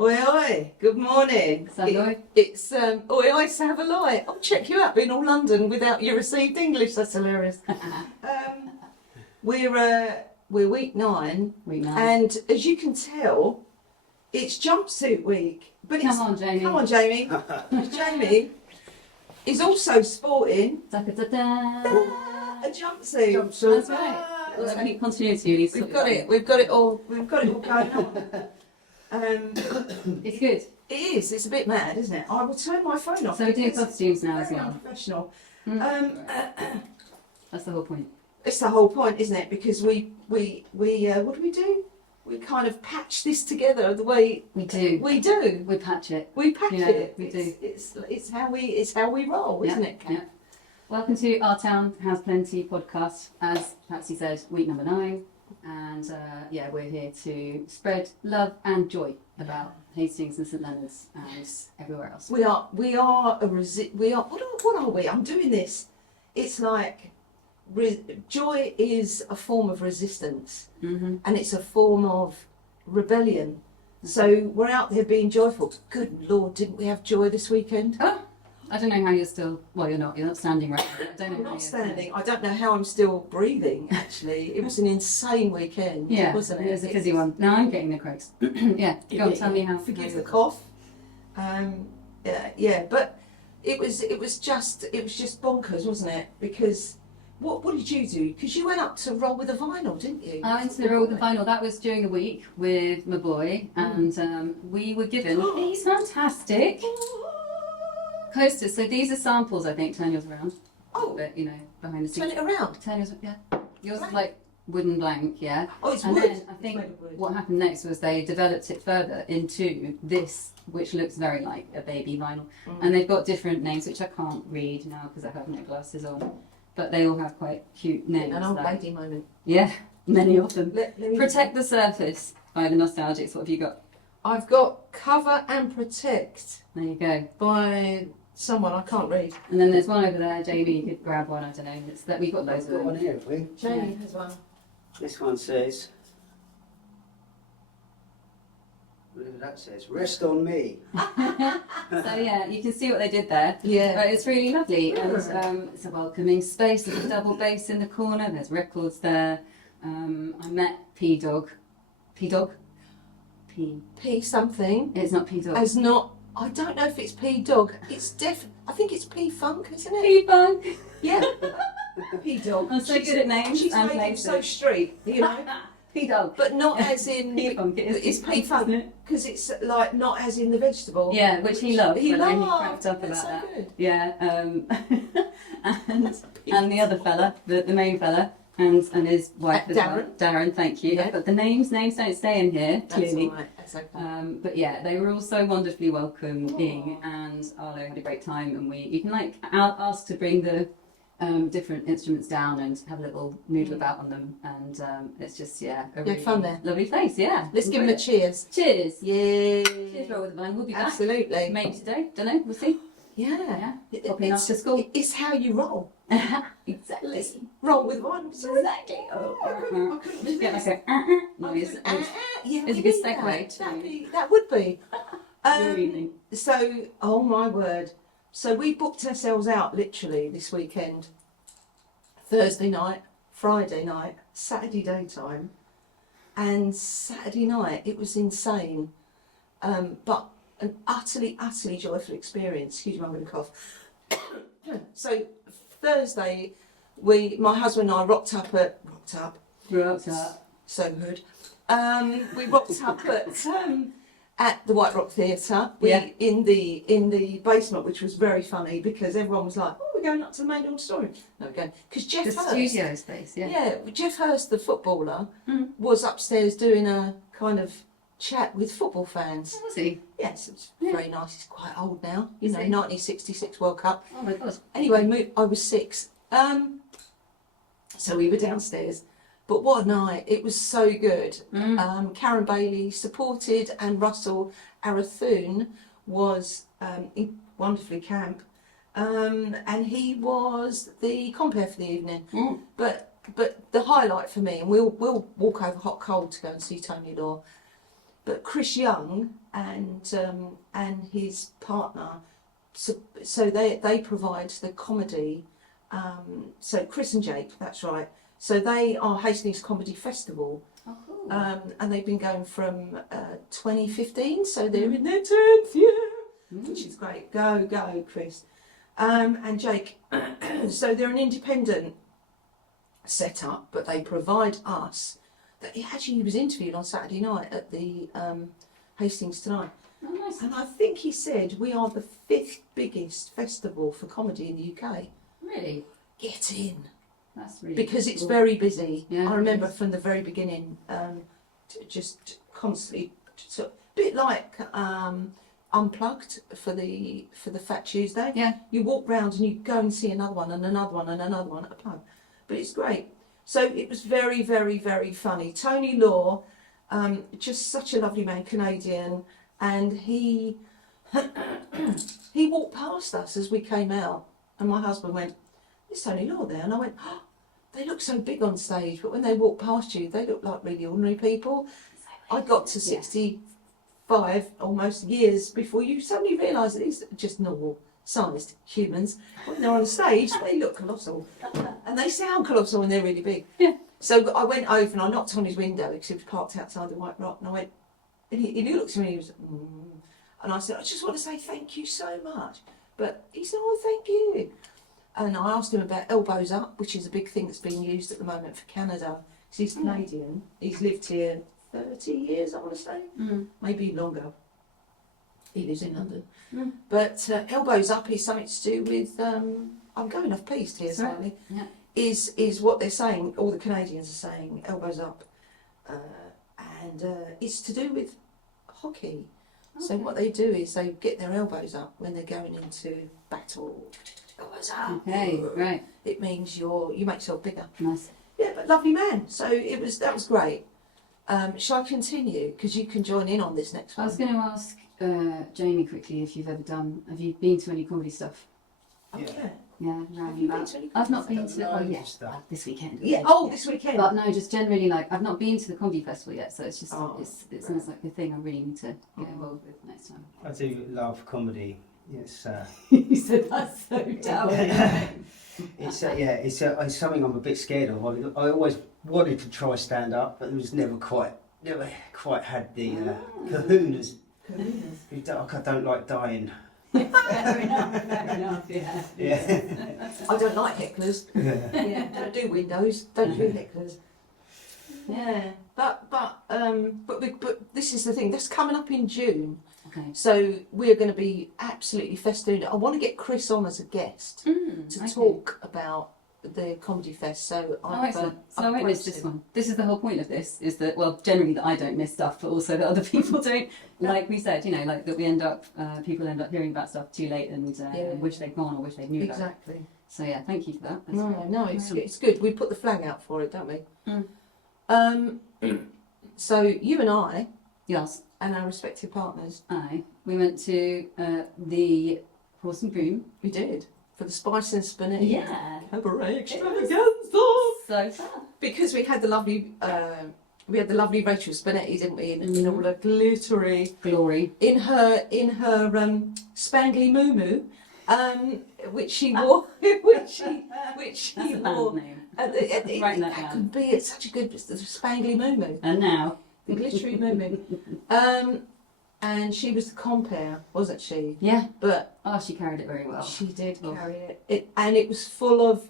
Oi, oi, good morning. It's oi, oi, Savaloy. I'll check you out, being all London without your received English, that's hilarious. We're week 9. And as you can tell, it's jumpsuit week. But Come on, Jamie. Come on, Jamie. Jamie is also sporting a jumpsuit. That's right. I need continuity. We've got it all going on. It's good. It is. It's a bit mad, isn't it? I will turn my phone off. So we do costumes now as very well. Unprofessional. That's the whole point. It's the whole point, isn't it? Because we what do? We kind of patch this together the way we do. We do. We patch it. We patch it. We do. It's how we roll, isn't it? Yeah. Welcome to Our Town Has Plenty podcast. As Patsy said, week number 9. And we're here to spread love and joy about Hastings and St Leonards and everywhere else. We are what are we? I'm doing this. It's like joy is a form of resistance, and it's a form of rebellion. So we're out there being joyful. Good Lord, didn't we have joy this weekend? Oh, I don't know how you're still. Well, you're not standing right now. I don't know. I'm not standing. I don't know how I'm still breathing. Actually, it was an insane weekend. Yeah, wasn't it? It was a busy one. Now I'm getting the croaks. Yeah, go on, tell me how. Forgive the cough. But it was just bonkers, wasn't it? Because what did you do? Because you went up to roll with a vinyl, didn't you? I went to roll with the vinyl. That was during the week with my boy, and we were given these fantastic coasters. So these are samples, I think. Turn yours around. Oh, but behind the scenes. Turn it around. Turn yours, yeah. Yours is like wooden blank, yeah. Oh, it's and wood. Then I think what happened next was they developed it further into this, which looks very like a baby vinyl. And they've got different names, which I can't read now because I have no glasses on. But they all have quite cute names. An old lady moment. Yeah, many of them. Let me Protect the Surface by the Nostalgics. What have you got? I've got Cover and Protect. There you go. By someone I can't read. And then there's one over there. Jamie, you could grab one. I don't know. It's that we've got loads of them. One here, have we? Jamie has one. This one says, whatever that says, rest on me. So yeah, you can see what they did there. Yeah. But it's really lovely, and it's a welcoming space. There's a double bass in the corner. There's records there. I met P-Dog. P-Dog? P something. It's not P-Dog. As not. I don't know if it's P-Dog. It's I think it's P-Funk, isn't it? P-Funk. Yeah. P-Dog. I'm so good at names. She's and made him so street, P-Dog. But not as in P-Funk. It's P-Funk because it's like not as in the vegetable. Yeah, which he loved. He loved. He loved. cracked up That's about so that. good. Yeah. And the other fella, the main fella, and his wife as well. Darren, thank you. Yeah. But the names don't stay in here, clearly. That's all right. That's okay. But yeah, they were all so wonderfully welcoming, and Arlo had a great time. And you can ask to bring the different instruments down and have a little noodle about on them, and it's just a really fun there. lovely place. Yeah, Let's give him a cheers. Cheers. Yeah. Cheers, roll with the vine. We'll be back. Absolutely. Maybe today. Don't know. We'll see. Yeah. Popping after school. It's how you roll. Exactly. Let's roll with one. Exactly. I couldn't resist. Get like a noise. Yeah, It's a good segue. That would be. Your evening. So, oh my word. So we booked ourselves out literally this weekend. Thursday night, Friday night, Saturday daytime, and Saturday night it was insane, but an utterly joyful experience. Excuse me, I'm going to cough. So Thursday, my husband and I rocked up. So good. We rocked up at the White Rock Theatre. In the basement, which was very funny because everyone was like, "Oh, we're going up to the main auditorium." No, we're going because Jeff The Hurst, studio space. Yeah. Jeff Hurst, the footballer, was upstairs doing a kind of chat with football fans. Was he? Yes, it's very nice. He's quite old now. Is he? 1966 World Cup. Oh my God. Anyway, I was 6. So we were downstairs. But what a night. It was so good. Karen Bailey supported, and Russell Arathun was wonderfully camp. And he was the compere for the evening. But the highlight for me, and we'll walk over hot cold to go and see Tony Law, but Chris Young and his partner. So they provide the comedy. So Chris and Jake, that's right. So they are Hastings Comedy Festival. Oh, cool. And they've been going from 2015, so they're in their 10th year, which is great. Go, Chris. And Jake. So they're an independent setup, but they provide us. He was interviewed on Saturday night at the Hastings tonight. Oh, nice. And I think he said we are the 5th biggest festival for comedy in the UK. Really? Get in. That's really Because it's cool. very busy. Yeah, I remember it is. from the very beginning, just constantly, a bit like Unplugged for the Fat Tuesday. Yeah. You walk round and you go and see another one and another one and another one at a pub. But it's great. So it was very, very, very funny. Tony Law, just such a lovely man, Canadian, and he walked past us as we came out, and my husband went, "There's Tony Law there," and I went, "Oh, they look so big on stage, but when they walk past you, they look like really ordinary people." I got to 65 almost years before you suddenly realise that these are just normal sized humans. When they're on stage, they look colossal, and they sound colossal when they're really big. Yeah. So I went over and I knocked on his window because he was parked outside the White Rock, and I went, and he looked at me and he was, and I said, "I just want to say thank you so much." But he said, "Oh, thank you." And I asked him about elbows up, which is a big thing that's being used at the moment for Canada. 'Cause he's Canadian. He's lived here 30 years, I want to say, maybe longer. He lives in London. But elbows up is something to do with, I'm going off piste here That's right. slightly, Yeah. is what they're saying, all the Canadians are saying, elbows up. And it's to do with hockey. So Okay. what they do is they get their elbows up when they're going into battle. Elbows up. Okay, right. It means you make yourself bigger. Nice. Yeah, but lovely man. So that was great. Shall I continue? Because you can join in on this next I one. was going to ask Jamie quickly if have you been to any comedy stuff? Yeah. Yeah, Have round you been about. to any I've not comedy been to. Loads Oh yeah, of stuff. this weekend. Yeah. Oh, this weekend. But no, just generally like I've not been to the comedy festival yet, so it's just Oh, it sounds like a thing I really need to get involved with next time. I do love comedy. It's You said that's so down. it's something I'm a bit scared of. I always wanted to try stand up, but it was never quite had the kahunas. I don't like dying. Fair enough, yeah. Yeah. I don't like hecklers. Yeah, don't do windows. Don't do hecklers. Yeah, but this is the thing. That's coming up in June. Okay. So we're going to be absolutely festooned. I want to get Chris on as a guest to talk about the comedy fest. So Oh, excellent. So I won't miss this one. This is the whole point of this, is that, well, generally that I don't miss stuff, but also that other people don't. Like we said, like that we people end up hearing about stuff too late and wish they'd gone or wish they knew about it. Exactly. So yeah, thank you for that. That's great. No, it's good. We put the flag out for it, don't we? So you and I Yes, and our respective partners, we went to the Horse and Groom. we did for the Spice and Spinetti cabaret extravaganza. So fun. Because we had the lovely Rachel Spinetti, didn't we? In all her glittery Glory. in her spangly muumuu, which she wore, which she That's a wore. band name. That Writing that down. could be such a good spangly muumuu, And now, the glittery muumuu. And she was the compere, wasn't she? yeah. But She carried it very well. she did Oh. carry it. And it was full of.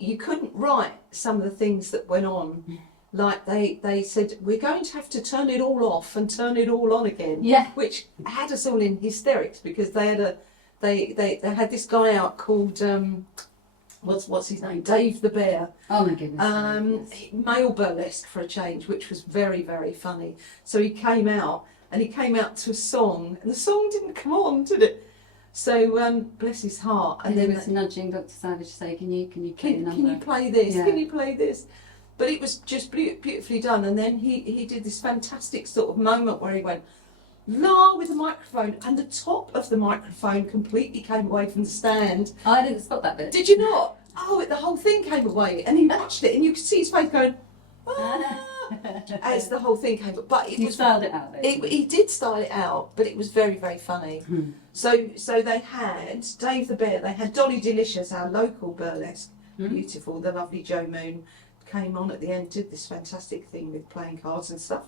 You couldn't write some of the things that went on. Like they said, we're going to have to turn it all off and turn it all on again. Yeah. Which had us all in hysterics because they had they had this guy out called what's his name? Dave the Bear. Oh my goodness. Yes. Male burlesque for a change, which was very, very funny. So he came out to a song, and the song didn't come on, did it? So bless his heart. And then was nudging Dr. Savage to say, can you play the number? Can you play this? Yeah. Can you play this? But it was just beautifully done. And then he did this fantastic sort of moment where he went, la, with the microphone, and the top of the microphone completely came away from the stand. Oh, I didn't spot that bit. Did you not? Oh, the whole thing came away. And he watched it, and you could see his face going, ah. as the whole thing came. But it You was styled it out, though. he did style it out, but it was very, very funny. So they had Dave the Bear, they had Dolly Delicious, our local burlesque, beautiful, the lovely Jo Moon came on at the end, did this fantastic thing with playing cards and stuff.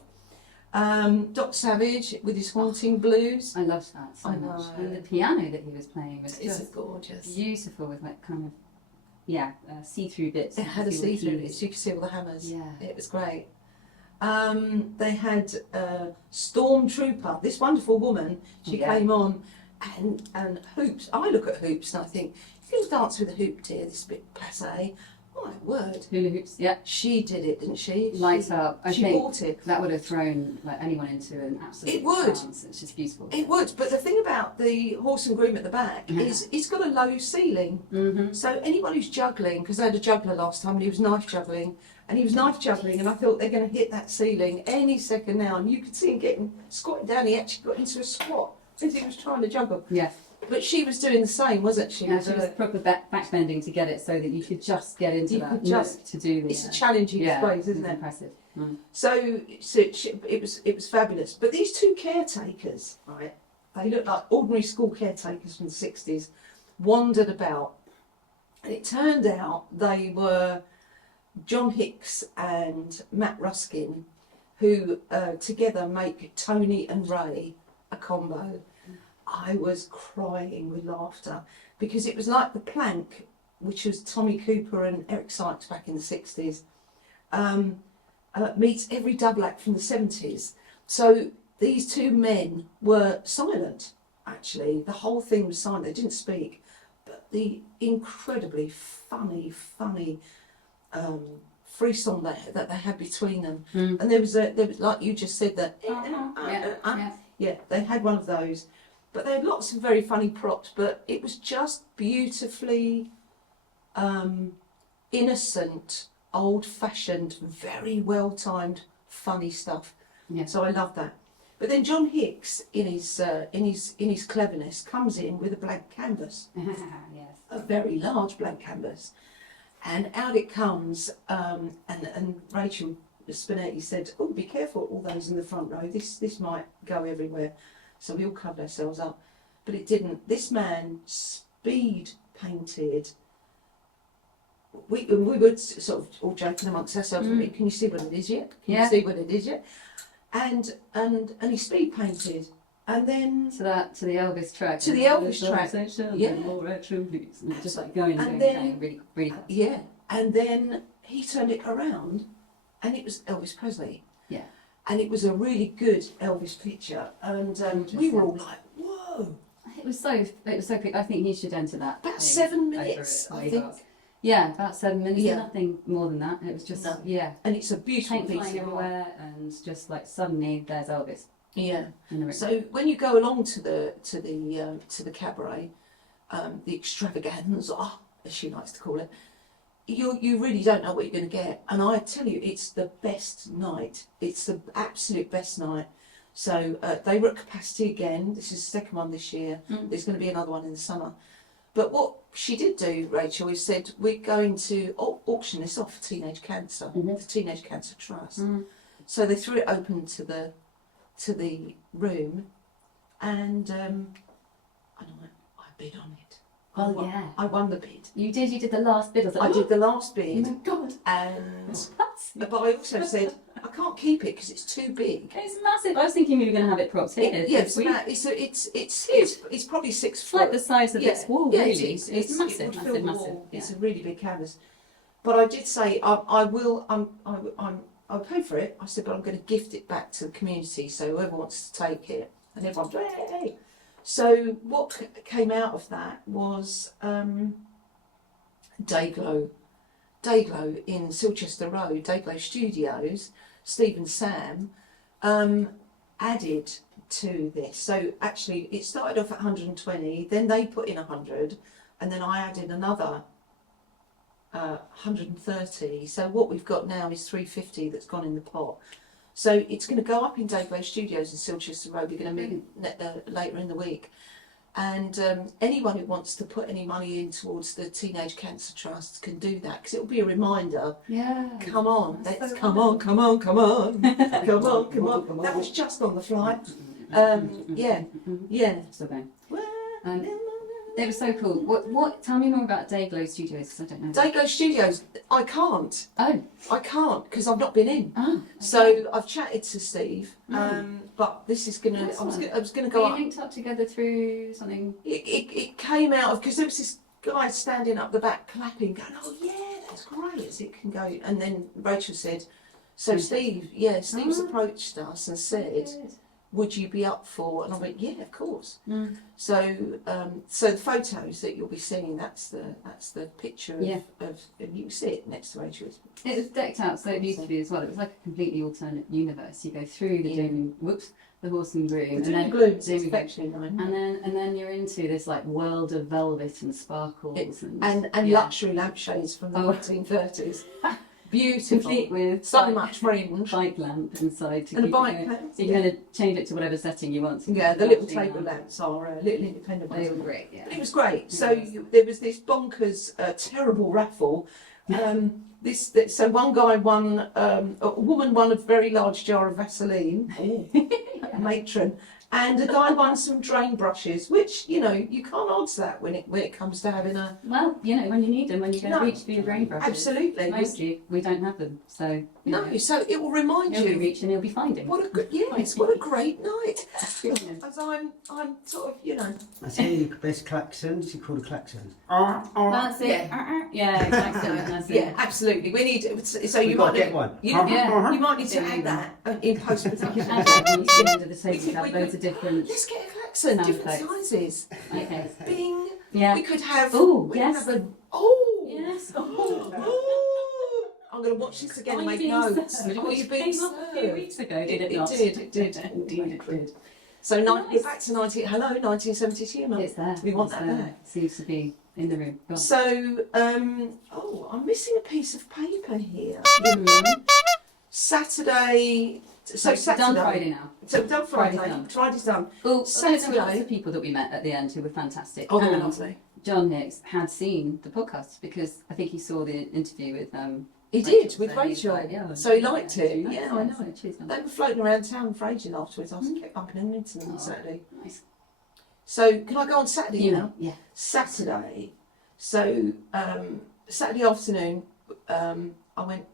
Doc Savage with his Haunting Blues. I loved that so much. And the piano that he was playing was It's just gorgeous. beautiful with like kind of, see-through bits. It had a see-through bit, so you could see all the hammers. Yeah. It was great. They had Stormtrooper, this wonderful woman. She came on, and hoops. I look at hoops and I think, you can dance with a hoop, dear. This is a bit passé. My word. Hula hoops, yeah. She did it, didn't she? Light up. I She think bought it. that would have thrown like anyone into an absolute It would. trance. It's just beautiful. It would, but the thing about the horse and groom at the back is it's got a low ceiling. So anyone who's juggling, because I had a juggler last time and he was knife juggling, and I thought they're going to hit that ceiling any second now, and you could see him getting squatting down. He actually got into a squat as he was trying to juggle. Yeah. But she was doing the same, wasn't she? Yeah, she was proper backbending to get it so that you could just get into that nook to do the. It's a challenging displays, isn't it? Impressive. So it was fabulous. But these two caretakers, right? They looked like ordinary school caretakers from the 60s, wandered about, and it turned out they were John Hicks and Matt Ruskin, who together make Tony and Ray a combo. I was crying with laughter because it was like the Plank, which was Tommy Cooper and Eric Sykes back in the 60s, meets every double act from the 70s. So these two men were silent, actually. The whole thing was silent. They didn't speak. But the incredibly funny frisson that they had between them. And there was like you just said, that they had one of those. But they had lots of very funny props, but it was just beautifully innocent, old-fashioned, very well-timed, funny stuff. Yeah. So I love that. But then John Hicks, in his cleverness, comes in with a blank canvas, Yes. a very large blank canvas, and out it comes. And Rachel Spinetti said, "Oh, be careful, all those in the front row. This might go everywhere." So we all covered ourselves up, but it didn't. This man speed painted. We were sort of all joking amongst ourselves. Can you see what it is yet? Can you see what it is yet? And he speed painted, and then to the Elvis track. To the Elvis track. Yeah. More retro, please. And just like going and going, really, really fast. Yeah, and then he turned it around, and it was Elvis Presley. Yeah. And it was a really good Elvis picture, and we were all like, "Whoa!" It was so quick. I think he should enter that. About 7 minutes, I think. Yeah, about 7 minutes. Yeah. Nothing more than that. It was just And it's a beautiful paint piece flying of art. everywhere, and just like suddenly there's Elvis. Yeah. In the So when you go along to the cabaret, the extravaganza, as she likes to call it, you really don't know what you're going to get. And I tell you, it's the best night. It's the absolute best night. So they were at capacity again. This is the second one this year. There's going to be another one in the summer. But what she did do, Rachel, is said, we're going to auction this off for Teenage Cancer, the Teenage Cancer Trust. So they threw it open to the room, and I bid on it. I won the bid. You did the last bid. I did the last bid. Oh my God. And but I also said I can't keep it because it's too big. It's massive. I was thinking we were going to have it propped here. Yes, it's probably 6 foot. It's like the size of this wall, really. It's massive, it would fill the massive. wall. Yeah. It's a really big canvas. But I did say I'll pay for it. I said, but I'm going to gift it back to the community, so whoever wants to take it, and everyone's hey. So what came out of that was Dayglow in Silchester Road, Dayglow Studios. Steve and Sam added to this. So actually, it started off at 120, then they put in 100, and then I added another 130. So what we've got now is 350 that's gone in the pot. So it's going to go up in Dayglow Studios in Silchester Road. We're going to meet later in the week. And anyone who wants to put any money in towards the Teenage Cancer Trust can do that, because it'll be a reminder. Yeah. Come on, That's let's so come wonderful. on, come on, come on, come on, come on. That was just on the fly. Yeah. So then, Um, it was so cool. What? Tell me more about Dayglow Studios, because I don't know. Dayglow Studios, I can't because I've not been in. Okay. So I've chatted to Steve, but this is gonna. I was gonna go Were up. you linked up together through something? It came out of, because there was this guy standing up the back clapping, going, "Oh yeah, that's great, as it can go." And then Rachel said, "So Steve, Steve's approached us and said, would you be up for?" And I went, "Yeah, of course." So the photos that you'll be seeing, that's the picture of and you can see it next to Rachel. It was decked out so beautifully as well. It was like a completely alternate universe. You go through the the horse and groom, And then you're into this like world of velvet and sparkles and luxury lampshades from the 1930s. Beautiful. Complete with so much fringe. Bike lamp inside to And a keep bike it going. lamp. So you're going to change it to whatever setting you want. Yeah, the little table lamps are little independent ones. They were great, yeah. But it was great. So there was this bonkers, terrible raffle. So one guy won, a woman won a very large jar of Vaseline, a matron, and a guy won some drain brushes, which, you can't answer that when it comes to having a... Well, when you need them, when you're going to reach for your drain brushes. Absolutely. Mostly, we don't have them, so... So it will remind He'll you... be reaching, he'll be finding. What a great night. As I'm sort of, That's the best klaxons. You call a klaxon. That's it. Yeah, exactly. That's it. Yeah, absolutely. We need... So you We've might got to get one. You might need to add that in post-production. You can add that when you sit under the table, you have loads of different... Let's get a klaxon, different plates. sizes. Okay. Bing. Yeah. We could have... Oh, we yes. could have Yes. I'm going to watch this again and Are make you being notes. served? Are you Which being came up a few weeks ago, did it not? It did. Indeed it did. So we're back to 1972, Mum. It's there. We want It's that there. back. Seems to be in the room. Go on. So, I'm missing a piece of paper here. Saturday. So Saturday. Done Friday now. So we've done Friday. Friday's done. Oh, Saturday. there were lots of people that we met at the end who were fantastic. Oh, they were And lovely. John Hicks had seen the podcast because I think he saw the interview with He Rachel, did, with so he's Rachel. like, yeah, So he liked it. she likes Yeah, I know. So she's done. They were floating around town for ages afterwards. I kept bumping into them on Saturday. Nice. So can I go on Saturday now? Yeah. Saturday. So Saturday afternoon, I went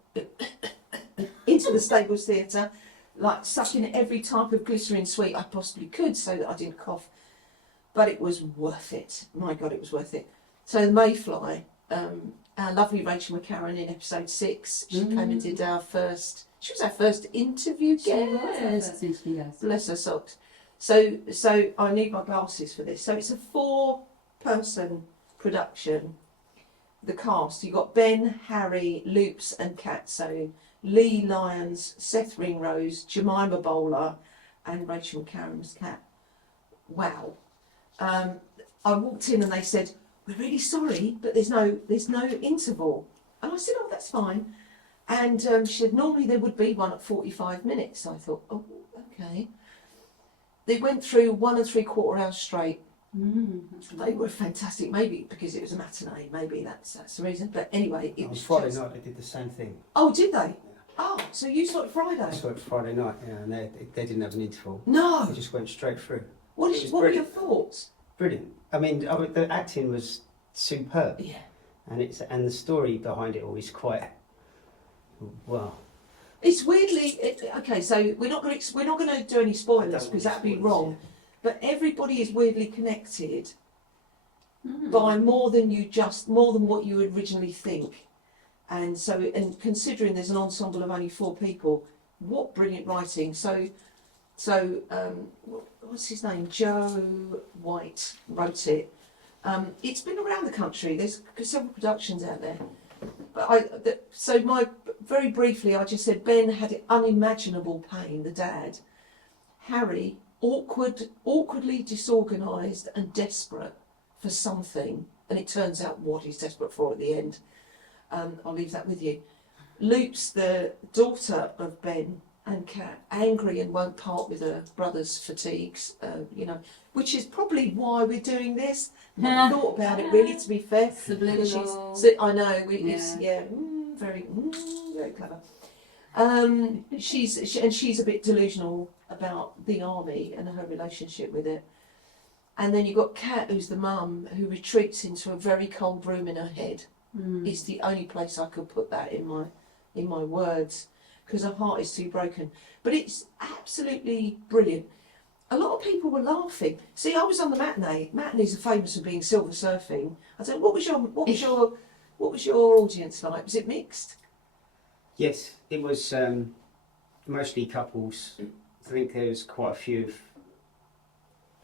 into the Stables Theatre, like sucking every type of glycerine sweet I possibly could so that I didn't cough. But it was worth it. My God, it was worth it. So the Mayfly, our lovely Rachel McCarran in episode 6, she came and did our first. She was our first interview guest. She was our first interview guest. Bless her socks. So I need my glasses for this. So it's a 4-person production. The cast, you've got Ben, Harry, Loops and Kat. So Lee Lyons, Seth Ringrose, Jemima Bowler and Rachel McCarran's Kat. Wow. I walked in and they said, "We're really sorry, but there's no interval." And I said, "Oh, that's fine." And she said, "Normally there would be one at 45 minutes. I thought, "Oh, okay." They went through 1 3/4 hours straight. They were fantastic. Maybe because it was a matinee. Maybe that's the reason. But anyway, it On was Friday just... night they did the same thing. Oh, did they? Oh, so you saw it Friday? I saw it Friday night, and they didn't have an interval. No. They just went straight through. What were your thoughts? Brilliant. I mean, the acting was superb. Yeah. And the story behind it all is quite well. It's weirdly okay. So we're not going to do any spoilers because that'd be wrong. But everybody is weirdly connected by more than what you originally think. And so, and considering there's an ensemble of only 4 people, what brilliant writing. So what's his name? Joe White wrote it. It's been around the country. There's several productions out there. But very briefly, I just said Ben had unimaginable pain, the dad. Harry, awkwardly disorganised and desperate for something, and it turns out what he's desperate for at the end. I'll leave that with you. Luke's the daughter of Ben, and Kat angry and won't part with her brother's fatigues, which is probably why we're doing this. I've thought about it really, to be fair. Subliminal. I know, very clever. She's a bit delusional about the army and her relationship with it. And then you've got Kat, who's the mum, who retreats into a very cold room in her head. It's the only place I could put that in my words, because her heart is too broken. But it's absolutely brilliant. A lot of people were laughing. See, I was on the matinee. Matinees are famous for being silver surfing. I said, what was your audience like? Was it mixed? Yes, it was mostly couples. I think there was quite a few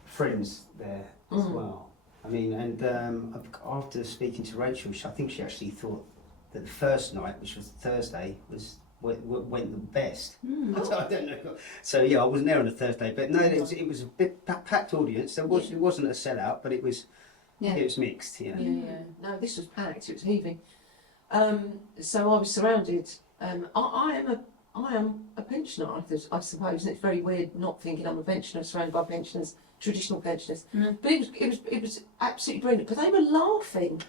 friends there as well. I mean, and after speaking to Rachel, I think she actually thought that the first night, which was Thursday, went the best. I don't know. So yeah, I wasn't there on a Thursday, but no, it was a bit packed audience. It wasn't a sellout, but it was mixed. Yeah. No, this was packed. It was heaving. So I was surrounded. I am a pensioner, I suppose, and it's very weird not thinking I'm a pensioner surrounded by pensioners, traditional pensioners. But it was absolutely brilliant. But they were laughing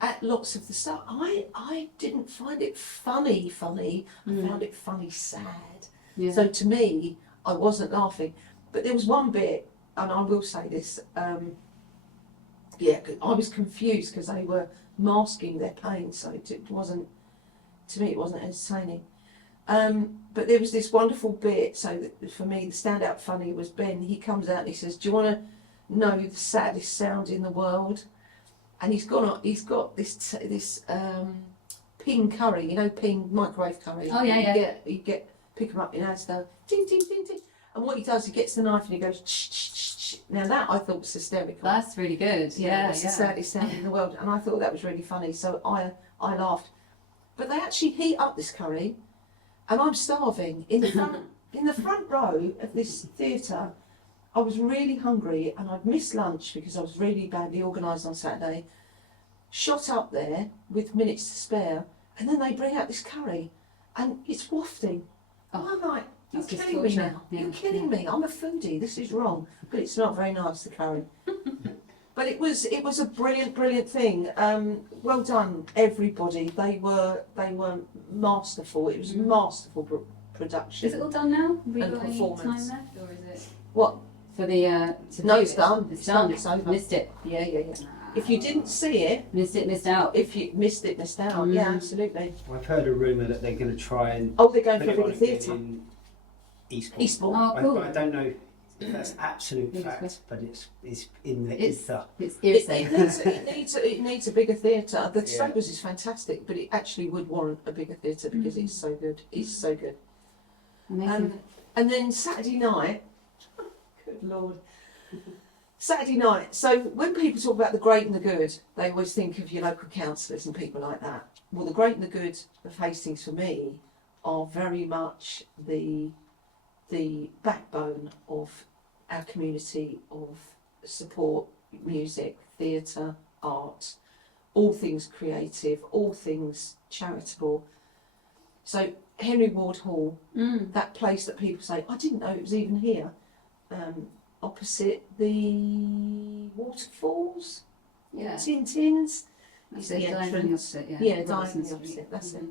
at lots of the stuff. I didn't find it funny. I found it funny sad. Yeah. So to me, I wasn't laughing. But there was one bit, and I will say this, I was confused because they were masking their pain, so it wasn't, to me, it wasn't entertaining. But there was this wonderful bit, so that for me, the standout funny was Ben. He comes out and he says, do you want to know the saddest sound in the world? And he's got this ping curry, ping microwave curry. Oh, yeah. You pick them up in Asda, ding, ding, ding, ding. And what he does, he gets the knife and he goes, shh, shh, shh, shh. Now that I thought was hysterical. That's really good. That's the saddest sound in the world. And I thought that was really funny, so I laughed. But they actually heat up this curry, and I'm starving. In the front row of this theatre, I was really hungry, and I'd missed lunch because I was really badly organised on Saturday. Shot up there with minutes to spare, and then they bring out this curry, and it's wafting. And I'm like, you're killing me now. You're killing me. I'm a foodie. This is wrong. But it smelled very nice, the curry. But it was a brilliant thing. Well done, everybody. They were masterful. It was masterful production. Is it all done now? Have we And got any performance. time left, or is it What? for the? No, it's done. It's done. It's over. Missed it. Yeah. If you didn't see it, Missed out. if you missed it, missed out. Yeah, absolutely. I've heard a rumour that they're going to try and Oh, they're going put for a it on bigger again theatre. in Eastbourne. Eastbourne. Oh, cool. I don't know if that's absolute Biggest fact, question. but it's in the It's ether. hearsay. It needs a bigger theatre. The Yeah. Stables is fantastic, but it actually would warrant a bigger theatre because it's so good. It's so good. Amazing. And then Saturday night, good Lord. Saturday night, so when people talk about the great and the good, they always think of your local councillors and people like that. Well, the great and the good of Hastings for me are very much the backbone of our community of support, music, theatre, art, all things creative, all things charitable. So Henry Ward Hall, that place that people say, I didn't know it was even here, opposite the waterfalls, Tins. That's the it. Diagonally entrance. opposite. Yeah, Robertson diagonally Street. opposite, that's it.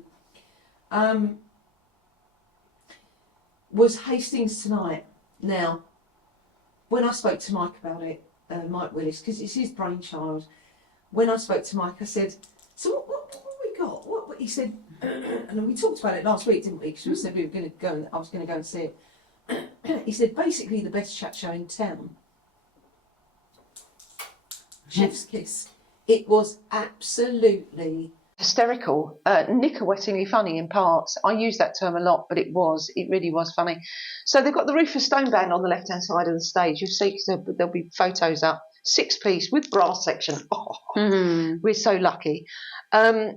Was Hastings tonight. Now, when I spoke to Mike about it, Mike Willis, because it's his brainchild, when I spoke to Mike, I said, so what we got? What he said, and we talked about it last week, didn't we? Because we said we were going to go, and I was going to go and see it. He said, basically the best chat show in town. Chef's kiss. It was absolutely hysterical, nicker-wettingly funny in parts. I use that term a lot, but it really was funny. So they've got the Rufus Stone Band on the left-hand side of the stage. You'll see, because there'll be photos up. 6-piece with brass section. We're so lucky. And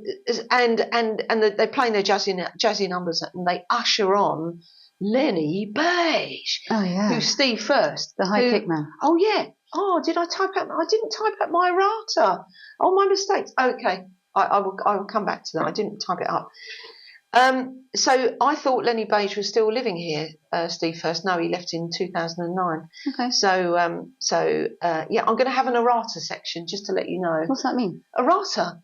they're playing their jazzy numbers, and they usher on Lenny Beige. Oh yeah. Who's Steve First, The high kick man. Oh yeah. Oh, did I type out? I didn't type out my errata. Oh, my mistakes. Okay, I will come back to that. I didn't type it up. So I thought Lenny Beige was still living here, Steve First. No, he left in 2009. Okay. So I'm going to have an errata section just to let you know. What's that mean? Errata.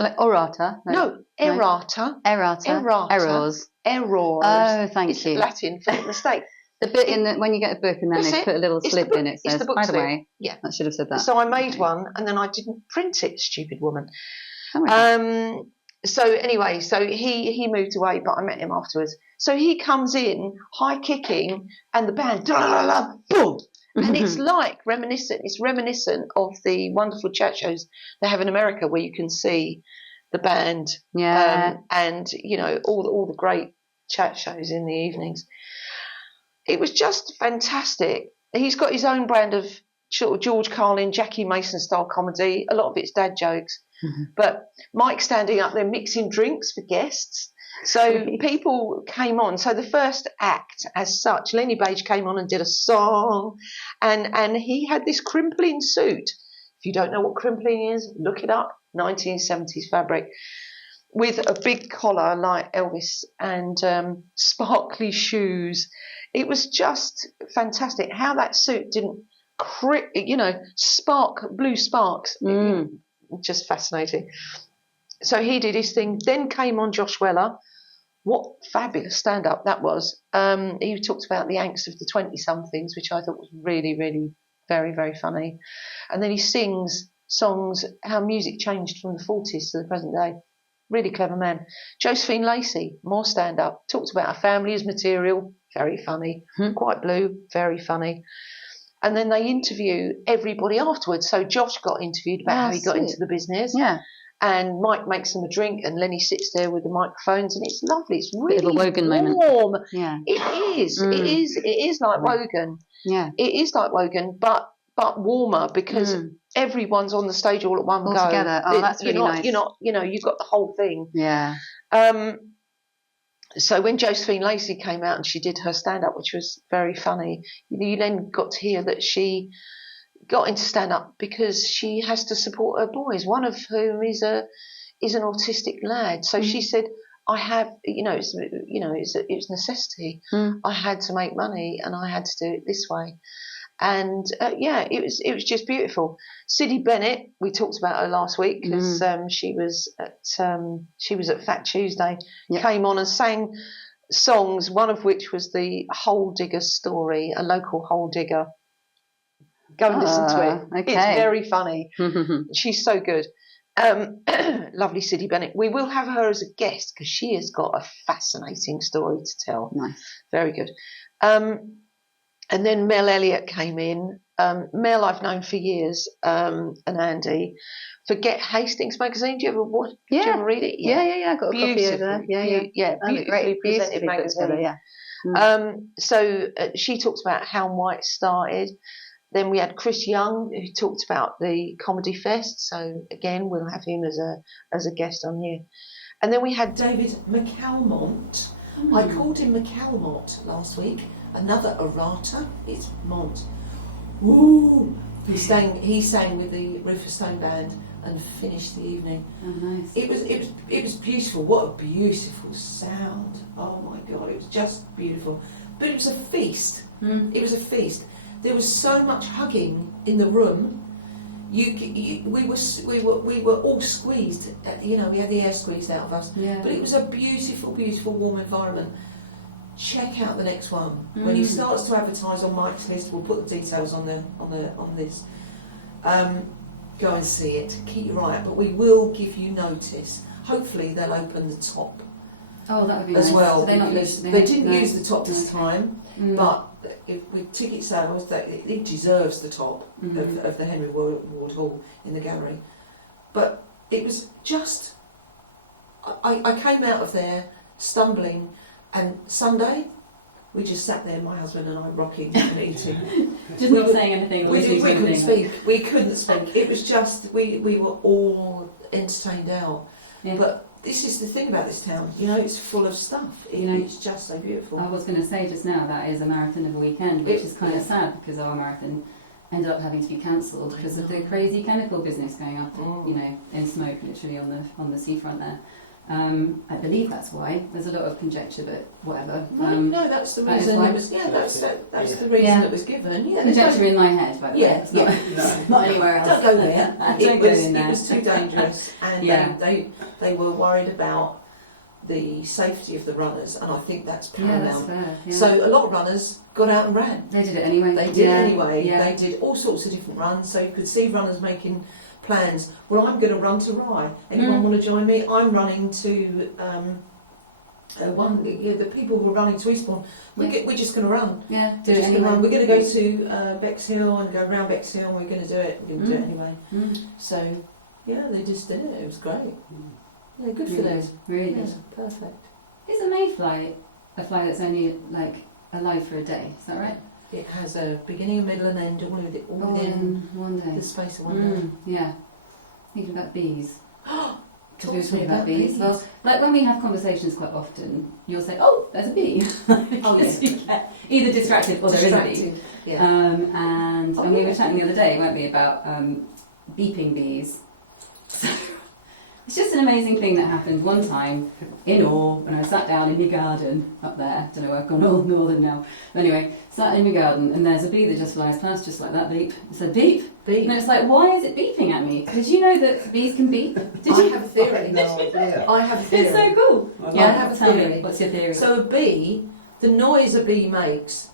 Like orata? No, errata. Errata. Errors. Errors. Oh, thank It's you. Latin for mistake. The bit when you get a book and then they put a little slip in, it says, by the way, yeah. I should have said that. So I made one and then I didn't print it, stupid woman. Oh, So anyway, so he moved away, but I met him afterwards. So he comes in, high kicking, and the band, boom! And it's like reminiscent. It's reminiscent of the wonderful chat shows they have in America, where you can see the band, and you know all the great chat shows in the evenings. It was just fantastic. He's got his own brand of sort of George Carlin, Jackie Mason style comedy. A lot of it's dad jokes. But Mike standing up there mixing drinks for guests. So people came on. So the first act as such, Lenny Beige came on and did a song. And he had this crimpling suit. If you don't know what crimpling is, look it up. 1970s fabric. With a big collar like Elvis and sparkly shoes. It was just fantastic. How that suit didn't, blue sparks. Just fascinating. So he did his thing. Then came on Josh Weller. What fabulous stand-up that was. He talked about the angst of the 20-somethings, which I thought was really, really very, very funny. And then he sings songs, how music changed from the 40s to the present day. Really clever man. Josephine Lacey, more stand-up. Talked about her family as material. Very funny. Quite blue. Very funny. And then they interview everybody afterwards. So Josh got interviewed about how he got into the business. Yeah. And Mike makes them a drink and Lenny sits there with the microphones and it's lovely. It's really bit of a Wogan warm. moment. Yeah. It is. It is like Wogan. Yeah. It is like Wogan, but warmer because everyone's on the stage all at one go. Together. Oh, that's really nice. You've got the whole thing. Yeah. So when Josephine Lacey came out and she did her stand-up, which was very funny, you then got to hear that she got into stand-up because she has to support her boys, one of whom is an autistic lad. So she said, I have, it's necessity. I had to make money and I had to do it this way. And it was just beautiful. Siddy Bennett, we talked about her last week because she was at Fat Tuesday. Came on and sang songs, one of which was the Hole Digger story, a local hole digger. Go and listen to it. Okay. It's very funny. She's so good. Lovely Siddy Bennett. We will have her as a guest because she has got a fascinating story to tell. Nice. Very good. And then Mel Elliott came in. Mel I've known for years, and Andy. Forget Hastings magazine. Do you ever read it? Yeah. I got a copy of that. Yeah. Beautifully presented magazine. Yeah. So she talked about how White started. Then we had Chris Young who talked about the Comedy Fest. So again, we'll have him as a guest on here. And then we had David McCalmont. I called him McCalmont last week. Another errata. It's Mont. Ooh. He sang with the Rufus Stone Band and finished the evening. Oh, nice. It was beautiful. What a beautiful sound. Oh my God, it was just beautiful. But it was a feast. It was a feast. There was so much hugging in the room. We were all squeezed. We had the air squeezed out of us. Yeah. But it was a beautiful, beautiful, warm environment. Check out the next one. When he starts to advertise on Mike's list, we'll put the details on this. Go and see it. Keep your eye out, but we will give you notice. Hopefully they'll open the top. Oh, that would be as nice. well. So They didn't use the top this time, but with ticket sales, it deserves the top of the Henry Ward Hall in the gallery. But it was just, I came out of there stumbling, and Sunday we just sat there, my husband and I, rocking and eating. Just not saying anything. We couldn't speak. We couldn't speak. It was just we were all entertained out. Yeah. But this is the thing about this town. It's full of stuff. It's just so beautiful. I was going to say just now that is a marathon of a weekend, which is kind of sad because our marathon ended up having to be cancelled because of the crazy chemical business going up, in smoke, literally on the seafront there. I believe that's why. There's a lot of conjecture, but whatever. No, that's the that is reason why. it was. Yeah, that's Yeah. the reason Yeah. it was given. Yeah, there's Conjecture no- in my head, by the way. Yeah, It's not, No. not anywhere else. Don't go there. Don't go in It there. was too dangerous, and Yeah. they were worried about the safety of the runners, and I think that's Yeah, that's paramount. fair. Yeah. So a lot of runners got out and ran. they did it anyway. They did Yeah, anyway. Yeah. They did all sorts of different runs, so you could see runners making plans. Well, I'm going to run to Rye. Anyone want to join me? I'm running to the people who are running to Eastbourne. We're just going to run. Yeah, do We're it just anyway. going to run. We're going to go to Bexhill and go round Bexhill, and we're going to do it. We're going to do it anyway. Mm. So yeah, they just did it. It was great. Yeah, good for Really them. good. Really Yeah, good. perfect. Is a mayfly a fly that's only like alive for a day? Is that right? It has a beginning, a middle, and end all within in one day. the space of one day. Yeah. Thinking about bees. Because we were Talk to me talking about bees. bees. Well, like when we have conversations quite often, you'll say, "Oh, there's a bee." Oh, Because yeah. you get either distracted or there is a bee. Distracted. Yeah. And we were chatting the other day, weren't we, about beeping bees. So, it's just an amazing thing that happened one time in Eequ when I sat down in my garden up there. Don't know where I've gone all northern now. But anyway, sat in my garden and there's a bee that just flies past just like that, beep. It said beep. Beep. And it's like, why is it beeping at me? Did you know that bees can beep? Did I you? have a theory. No idea. I have a theory. It's so cool. I Yeah, I have a tell me, theory. what's your theory? So a bee, the noise a bee makes,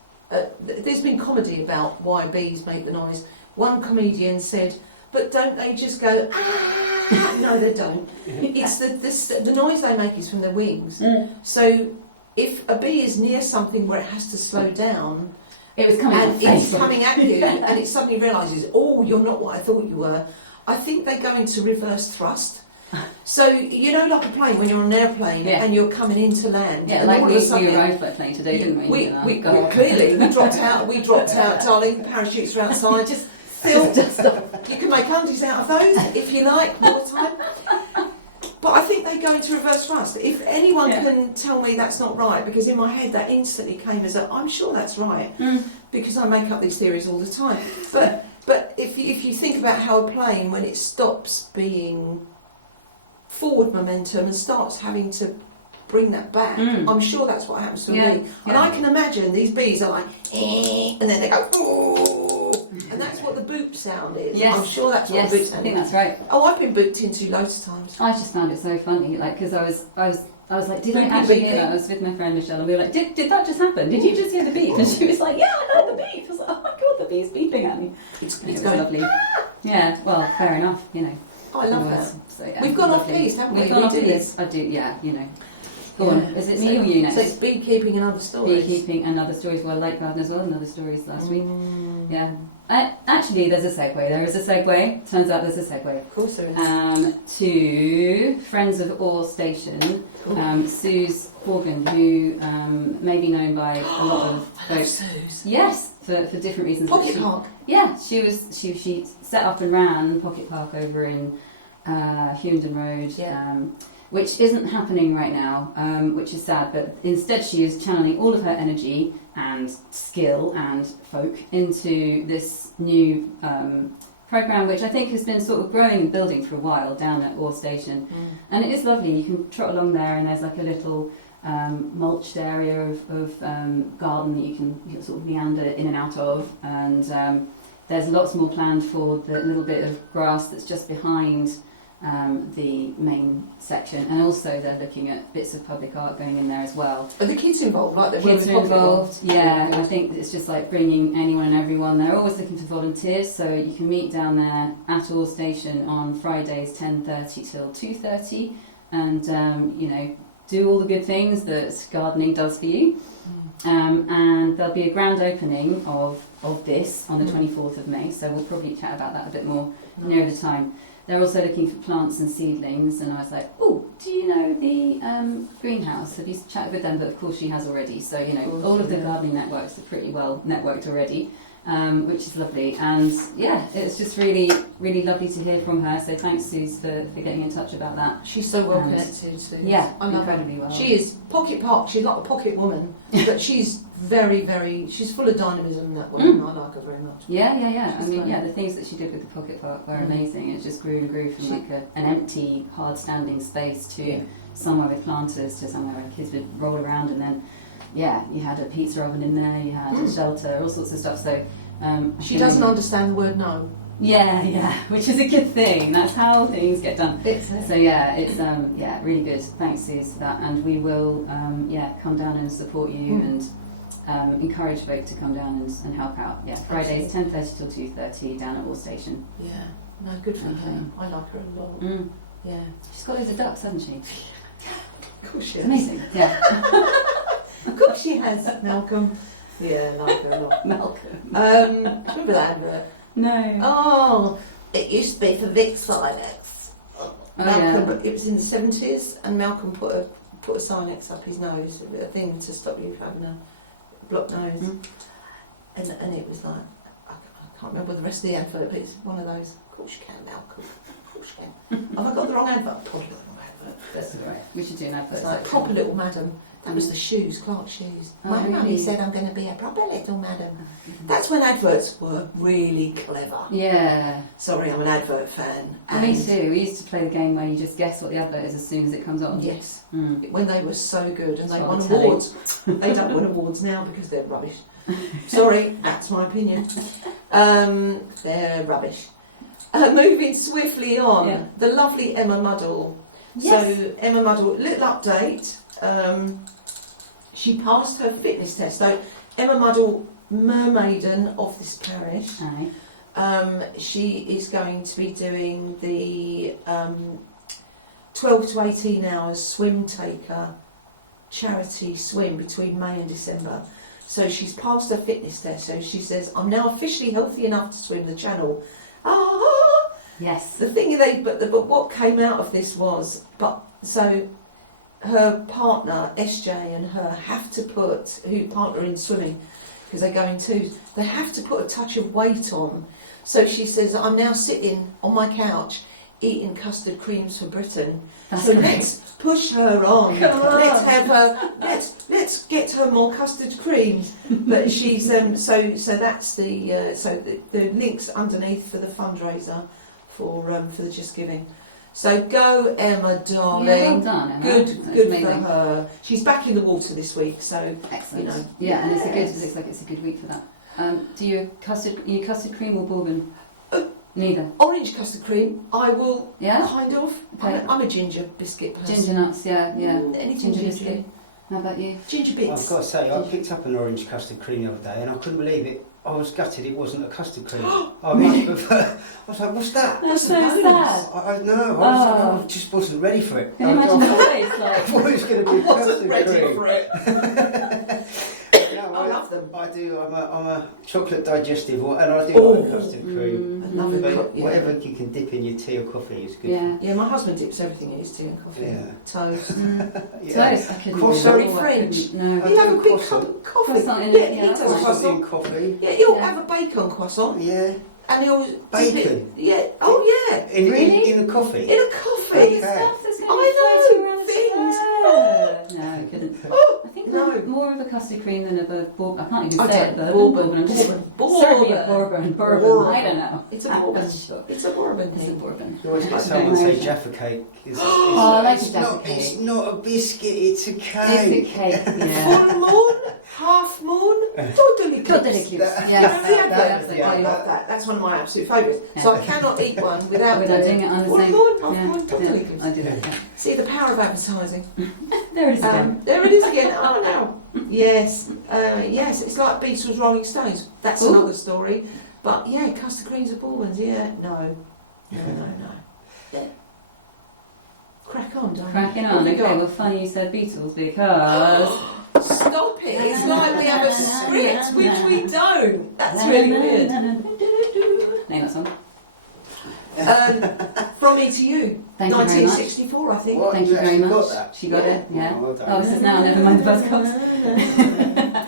there's been comedy about why bees make the noise. One comedian said, but don't they just go, ah? No, they don't. It's the noise they make is from their wings. So if a bee is near something where it has to slow down, It was coming and at it's face. coming at you, and it suddenly realises, oh, you're not what I thought you were, I think they go into reverse thrust. So, you know, like a plane, when you're on an airplane Yeah. and you're coming into land, Yeah, and like all we of a sudden, arrived by plane today, didn't we? we God. clearly we dropped out, darling. Parachutes are outside. Just Still, you can make undies out of those if you like all the time. But I think they go into reverse thrust. If anyone can tell me that's not right, because in my head that instantly came as I'm sure that's right, because I make up these theories all the time. But if you think about how a plane, when it stops being forward momentum and starts having to bring that back, I'm sure that's what happens to a bee. And I can imagine these bees are like, and then they go, ooh. And that's what the boop sound is. Yes. I'm sure that's what Yes, the boop I sound think is. that's right. Oh, I've been booped into loads of times. I just found it so funny, like, because I was like, did I Beeping, actually hear beeping. that? I was with my friend Michelle, and we were like, did that just happen? Did you just hear the beep? And she was like, yeah, I heard the beep. I was like, oh my god, the bee's beeping at me. It's And it was going, lovely. Yeah, well, fair enough, you know. oh, I love Otherwise, that. so, yeah, We've gone off lovely. bees, haven't we? We've gone We off did bees. I do, yeah, you know. Go on, is it me or you next? So it's beekeeping and other stories. Beekeeping and other stories. Well, lake garden as well, and other stories last week. Yeah. Actually, there's a segue. There is a segue. Turns out there's a segue. Of course there is. To Friends of Orr Station, Suze Horgan, who may be known by a lot of I love folks. Suze. Yes, for different reasons. but Pocket she- Park. Yeah, she set up and ran Pocket Park over in Hughenden Road. Yeah. Which isn't happening right now, which is sad, but instead she is channeling all of her energy and skill and folk into this new programme, which I think has been sort of growing and building for a while down at Orr Station. And it is lovely. You can trot along there, and there's like a little mulched area of garden that you can sort of meander in and out of, and there's lots more planned for the little bit of grass that's just behind the main section, and also they're looking at bits of public art going in there as well. Are the kids involved? Like they were Kids with are Pocket involved, Park? yeah. I think it's just like bringing anyone and everyone. They're always looking for volunteers, so you can meet down there at Orr Station on Fridays 10:30 till 2:30, and you know, do all the good things that gardening does for you. And there'll be a grand opening of this on the 24th of May, so we'll probably chat about that a bit more near the time. They're also looking for plants and seedlings, and I was like, oh, do you know the greenhouse? Have you chatted with them? But of course she has already, so you know, all of the gardening networks are pretty well networked already, which is lovely. And yeah, it's just really, really lovely to hear from her, so thanks Suze for getting in touch about that. She's so well And- connected. Suze. Yeah, I love her. incredibly well. She is Pocket Park. She's not a pocket woman, but she's very, very. She's full of dynamism. That woman, I like her very much. Yeah. I She's mean, great. the things that she did with the pocket park were amazing. It just grew and grew from like an empty, hard-standing space to somewhere with planters to somewhere where kids would roll around, and then you had a pizza oven in there, you had a shelter, all sorts of stuff. So She doesn't understand the word no. Yeah, which is a good thing. That's how things get done. It's So it's really good. Thanks, Suze, for that. And we will come down and support you and encourage folk to come down and help out. Yeah, Fridays 10:30 till 2:30 down at Wall Station. Yeah, no, good for her. I like her a lot. Yeah, She's got loads of ducks, hasn't she? of course she It's has. amazing. Yeah, Of course she has, Malcolm. Yeah, I like her a lot. Malcolm. Remember that advert? No. Oh, it used to be for Vic Silex. Malcolm, yeah. it was in the 70s, and Malcolm put a Silex up his nose, a thing to stop you from having a blocked nose. And it was like, I can't remember the rest of the advert, but it's one of those, of course you can, Malcolm, of course you can. Have I got the wrong advert? Probably got the wrong advert. That's all right. We should do an advert. It's like, proper little madam. That was the shoes, Clark's shoes. Oh, My mummy really? said I'm going to be a proper little madam. That's when adverts were really clever. Yeah. Sorry, I'm an advert fan. Me too. We used to play the game where you just guess what the advert is as soon as it comes on. Yes. Mm. When they were so good, and That's they what won I'm telling. awards. They don't win awards now because they're rubbish. Sorry, that's my opinion. They're rubbish. Moving swiftly on, the lovely Emma Muddle. Yes. So Emma Muddle, little update. She passed her fitness test. So Emma Muddle, mermaiden of this parish. Aye. She is going to be doing the 12 to 18 hours swim taker charity swim between May and December. So she's passed her fitness test. So she says, I'm now officially healthy enough to swim the channel. Yes. The thing but what came out of this was, so her partner, SJ, and her have to put, who partner in swimming, because they go in twos, they have to put a touch of weight on. So she says, I'm now sitting on my couch eating custard creams for Britain. That's So great. let's push her on. Let's have her. Let's get her more custard creams. But she's so that's the links underneath for the fundraiser for the Just Giving. So go Emma, darling. Yeah, well done, Emma. Good That's for amazing. her. She's back in the water this week, so Excellent. you know. Yeah, and Yes. it looks like it's a good week for that. Do you custard cream or bourbon? Neither. Orange custard cream. I will Yeah? kind of. Okay. I'm a ginger biscuit person. Ginger nuts, yeah. Anything Ginger ginger. biscuit. How about you? Ginger I've bits. got to say, I picked up an orange custard cream the other day and I couldn't believe it. I was gutted it wasn't a custard cream. I was like, what's that? That's so the sad. I know, I just wasn't ready for it. Can you imagine the face? I Like, thought it was going to be Wasn't custard ready cream. for it. No, I love them. I do. I'm a chocolate digestive, and I do like custard cream. I love it. But Yeah. whatever you can dip in your tea or coffee is good. yeah. Yeah, my husband dips everything in his tea and coffee. Yeah. Toast. Yeah. Toast. I couldn't Croissant. do that. Very Oh, I French. couldn't. No. I He'll have do a big croissant. cup of coffee. Croissant in Yeah, it, he yeah, does that's nice. Croissant in croissant. coffee. Yeah, he'll Yeah. have a bacon croissant. Yeah. And he'll Bacon? dip it. Yeah. Oh yeah. In the coffee. In a coffee. Okay. Stuff that's going to I be floating know, around the things. square. No, I couldn't. Oh, I think no. I'm more of a custard cream than of a bourbon. I can't even I say it. don't. Bourbon. Bourbon. I'm just Bourbon. certainly a bourbon. Bourbon. I don't know. It's a bourbon. Sure. It's a bourbon It's a thing. bourbon. You always get Okay. someone say Jaffa cake. Oh, I like it's a Jaffa not, cake. It's not a biscuit, it's a cake. It's a cake, yeah. Full moon, half moon, totally Totally cute. That- Yes. I love that. That's one of my absolute favourites. So I cannot eat one without Without doing it on the full same. moon, half Yeah, moon, totally yeah, good. I do that. Yeah. See the power of advertising. There it is again. There it is again. Oh no. Yes, yes. It's like Beatles, Rolling Stones. That's Ooh. another story. But yeah, custard creams and bourbons. Yeah, no. Yeah. Crack on, darling. Cracking What on. have you Okay, got? well, funny you said Beatles because. Stop it! It's like we have a script, which we don't. That's really weird. Name that song. From Me to You, Thank you very much. 1964, I think. What? Thank you very actually much. got that? She got it, yeah. Oh, well done. Oh, this is now, never mind the buzzcocks.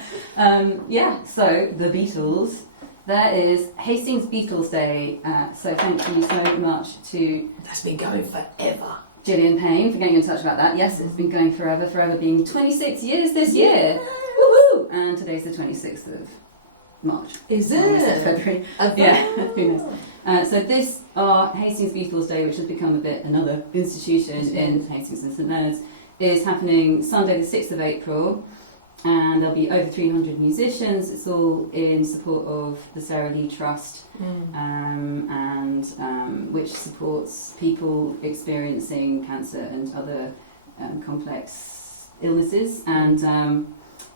Yeah, so the Beatles. There is Hastings Beatles Day. So thank you so much to That's been going forever. Gillian Payne for getting in touch about that. Yes, it's been going forever being 26 years this year. Woohoo! And today's the 26th of March. Is I almost said it? February. Yeah, who knows? So this, our Hastings Beatles Day, which has become a bit another institution in Hastings and St Leonards, is happening Sunday the 6th of April, and there'll be over 300 musicians. It's all in support of the Sarah Lee Trust, which supports people experiencing cancer and other complex illnesses. And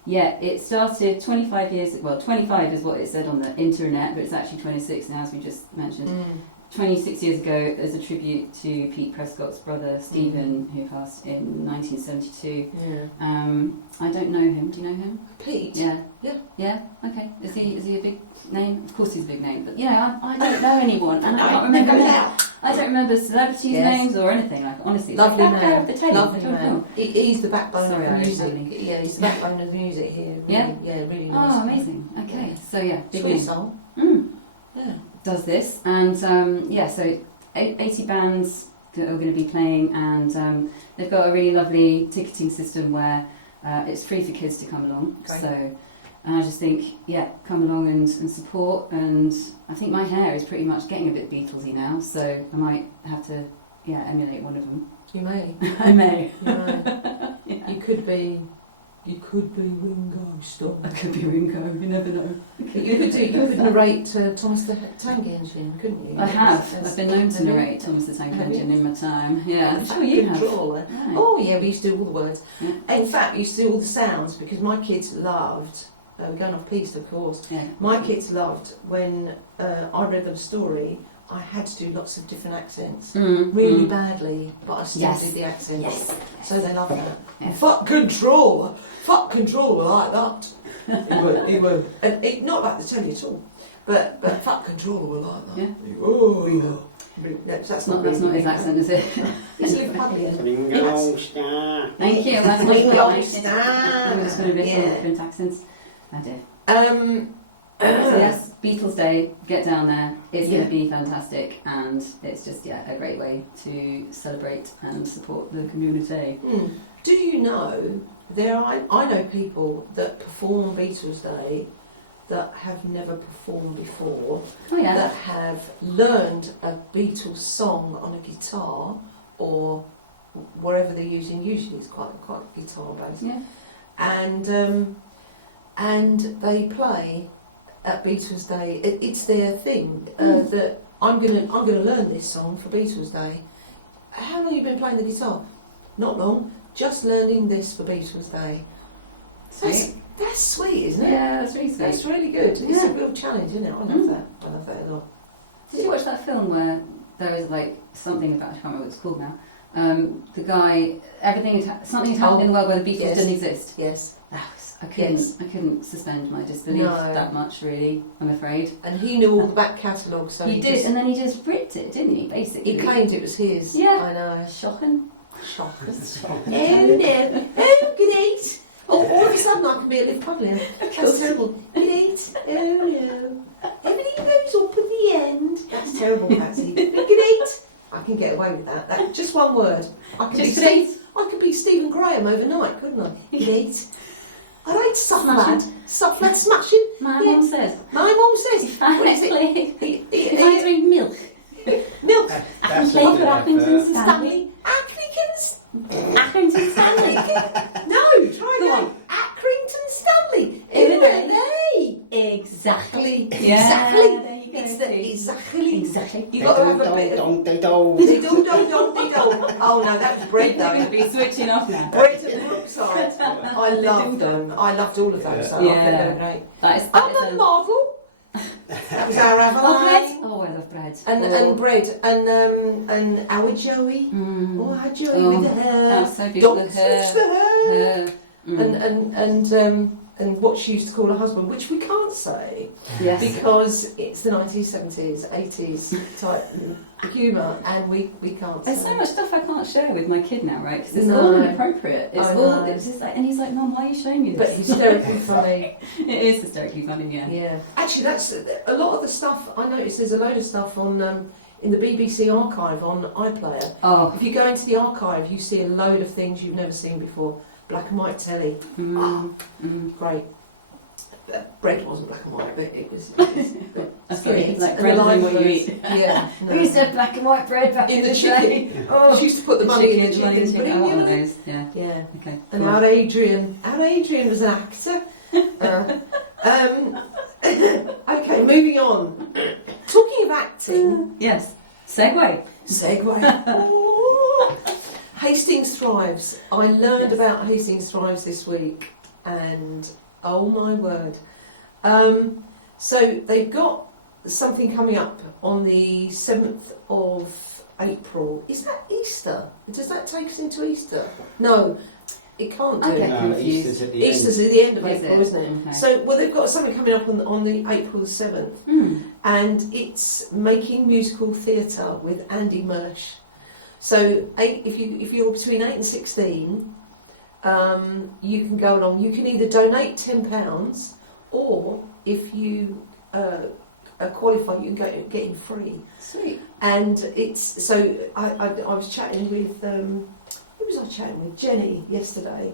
it started 25 years, well 25 is what it said on the internet, but it's actually 26 now, as we just mentioned. 26 years ago as a tribute to Pete Prescott's brother Stephen, who passed in 1972. I don't know him. Do you know him? Pete? Yeah? Okay. Is he a big name? Of course he's a big name, but I don't know anyone, and I can't remember names. I don't remember celebrities' names or anything. Like, honestly, lovely it's like man. the telly. Lovely man. He's the backbone Sorry, of the Irish music. family. Yeah, he's the backbone of the music here. Really, Yeah? really nice. Oh, amazing. Okay, so big Sweet name. song. Yeah. Does this, and so 80 bands are going to be playing, and they've got a really lovely ticketing system where it's free for kids to come along. Great. So, and I just think, come along and support. And I think my hair is pretty much getting a bit Beatlesy now, so I might have to emulate one of them. You may. I may. You may. You could be Ringo Starr. I could be Ringo. You never know. You could narrate Thomas the Tank Engine, couldn't you? I have. I've been known to narrate Thomas the Tank Engine in my time. Yeah, I'm sure you have. Right. Oh yeah, we used to do all the words. Yeah. In fact, we used to do all the sounds because my kids loved. We're going off piste, of course. Yeah. My kids loved when I read them a story. I had to do lots of different accents, really badly, but I still did the accents. Yes. So they love that. Yeah. Fuck controller like that. He would. And not like the telly at all, but fuck controller were like that. Yeah. Oh yeah. That's not That's not his accent, is it? It's Liverpudlian. Ringo Starr. Thank you. That's Ringo much more. Starr. I'm just going to be Yeah. different accents. I do. So So yes, Beatles Day. Get down there. It's going Yeah. to be fantastic, and it's just a great way to celebrate and support the community. Do you know I know people that perform Beatles Day that have never performed before, Oh yeah. that have learned a Beatles song on a guitar or wherever they're using. Usually it's quite guitar based. Yeah. And they play at Beatles Day. It's their thing that I'm gonna learn this song for Beatles Day. How long have you been playing the guitar? Not long. Just learning this for Beatles Day. Sweet. That's sweet, isn't it? Yeah, that's really sweet. That's really good. It's Yeah. a real challenge, isn't it? I love that. I love that a lot. Did you watch that film where there is like something about, I can't remember what it's called now. The guy, something had happened in the world where the Beatles didn't exist. Yes. I couldn't suspend my disbelief that much, really. I'm afraid. And he knew all the back catalogue, so He did, and then he just ripped it, didn't he? Basically, he claimed it was his. Yeah. I know. Shocking. Shocking. Oh no! Oh, great! Oh, all of a sudden I can be a Liverpudlian. That's terrible. Great! Oh no! Everything goes up in the end. That's terrible, Patsy. Great! I can get away with that. Just one word. I could be Stephen Graham overnight, couldn't I? Great. I like Sufflad smashing. My mum says. My mum says. If I What is it? if I drink milk, Milk. I can play for Accrington Stanley. Accrington Stanley. No, try Go that. on. Accrington Stanley. Exactly. Exactly. Yeah, Exactly. there you go. It's exactly. Exactly. You got to have a bit of. They-do. Oh no, that was bread They're going though. to be switching off now. Bread and Brookside. I loved them. I loved all of those. So I think they were great. That is A model. That was our Avalon. Oh, I love bread. And bread and our Joey. Oh, our Joey with the hair. That's so beautiful. Don't switch the hair. And what she used to call her husband, which we can't say Yes. because it's the 1970s, 80s type humour, and we can't There's say. so much stuff I can't share with my kid now, right? Because it's No. all inappropriate. It's I all. know. It's just like, and he's like, "Mum, why are you showing me But this?" hysterically funny. It is hysterically funny, yeah. Yeah. Actually, that's a lot of the stuff. I noticed there's a load of stuff on in the BBC archive on iPlayer. Oh, If you go into the archive, you see a load of things you've never seen before. black and white telly. Great. Bread wasn't black and white, but it was. Sorry, like and bread the and what you lifeboats. eat. Yeah. We used to have black and white bread back In the day. chicken. Oh, She used to put the money in the money chicken. chicken. I want one of Bring those. Yeah. Yeah. Okay. And cool. our Adrian was an actor. Okay, moving on. Talking of acting, Yes. Segue. segue. Hastings Thrives. I learned Yes. about Hastings Thrives this week, and oh my word. So they've got something coming up on the 7th of April. Is that Easter? Does that take us into Easter? No, it can't do. Okay. No, confused. Easter's at the end. Easter's at the end of Is April, it? isn't it? Okay. So, well, they've got something coming up on the April the 7th, and it's making musical theatre with Andy Mersch. So, if you're between 8 and 16, you can go along. You can either donate £10, or if you qualify, you can get in free. Sweet. And it's so. I was chatting with who was I chatting with? Jenny yesterday,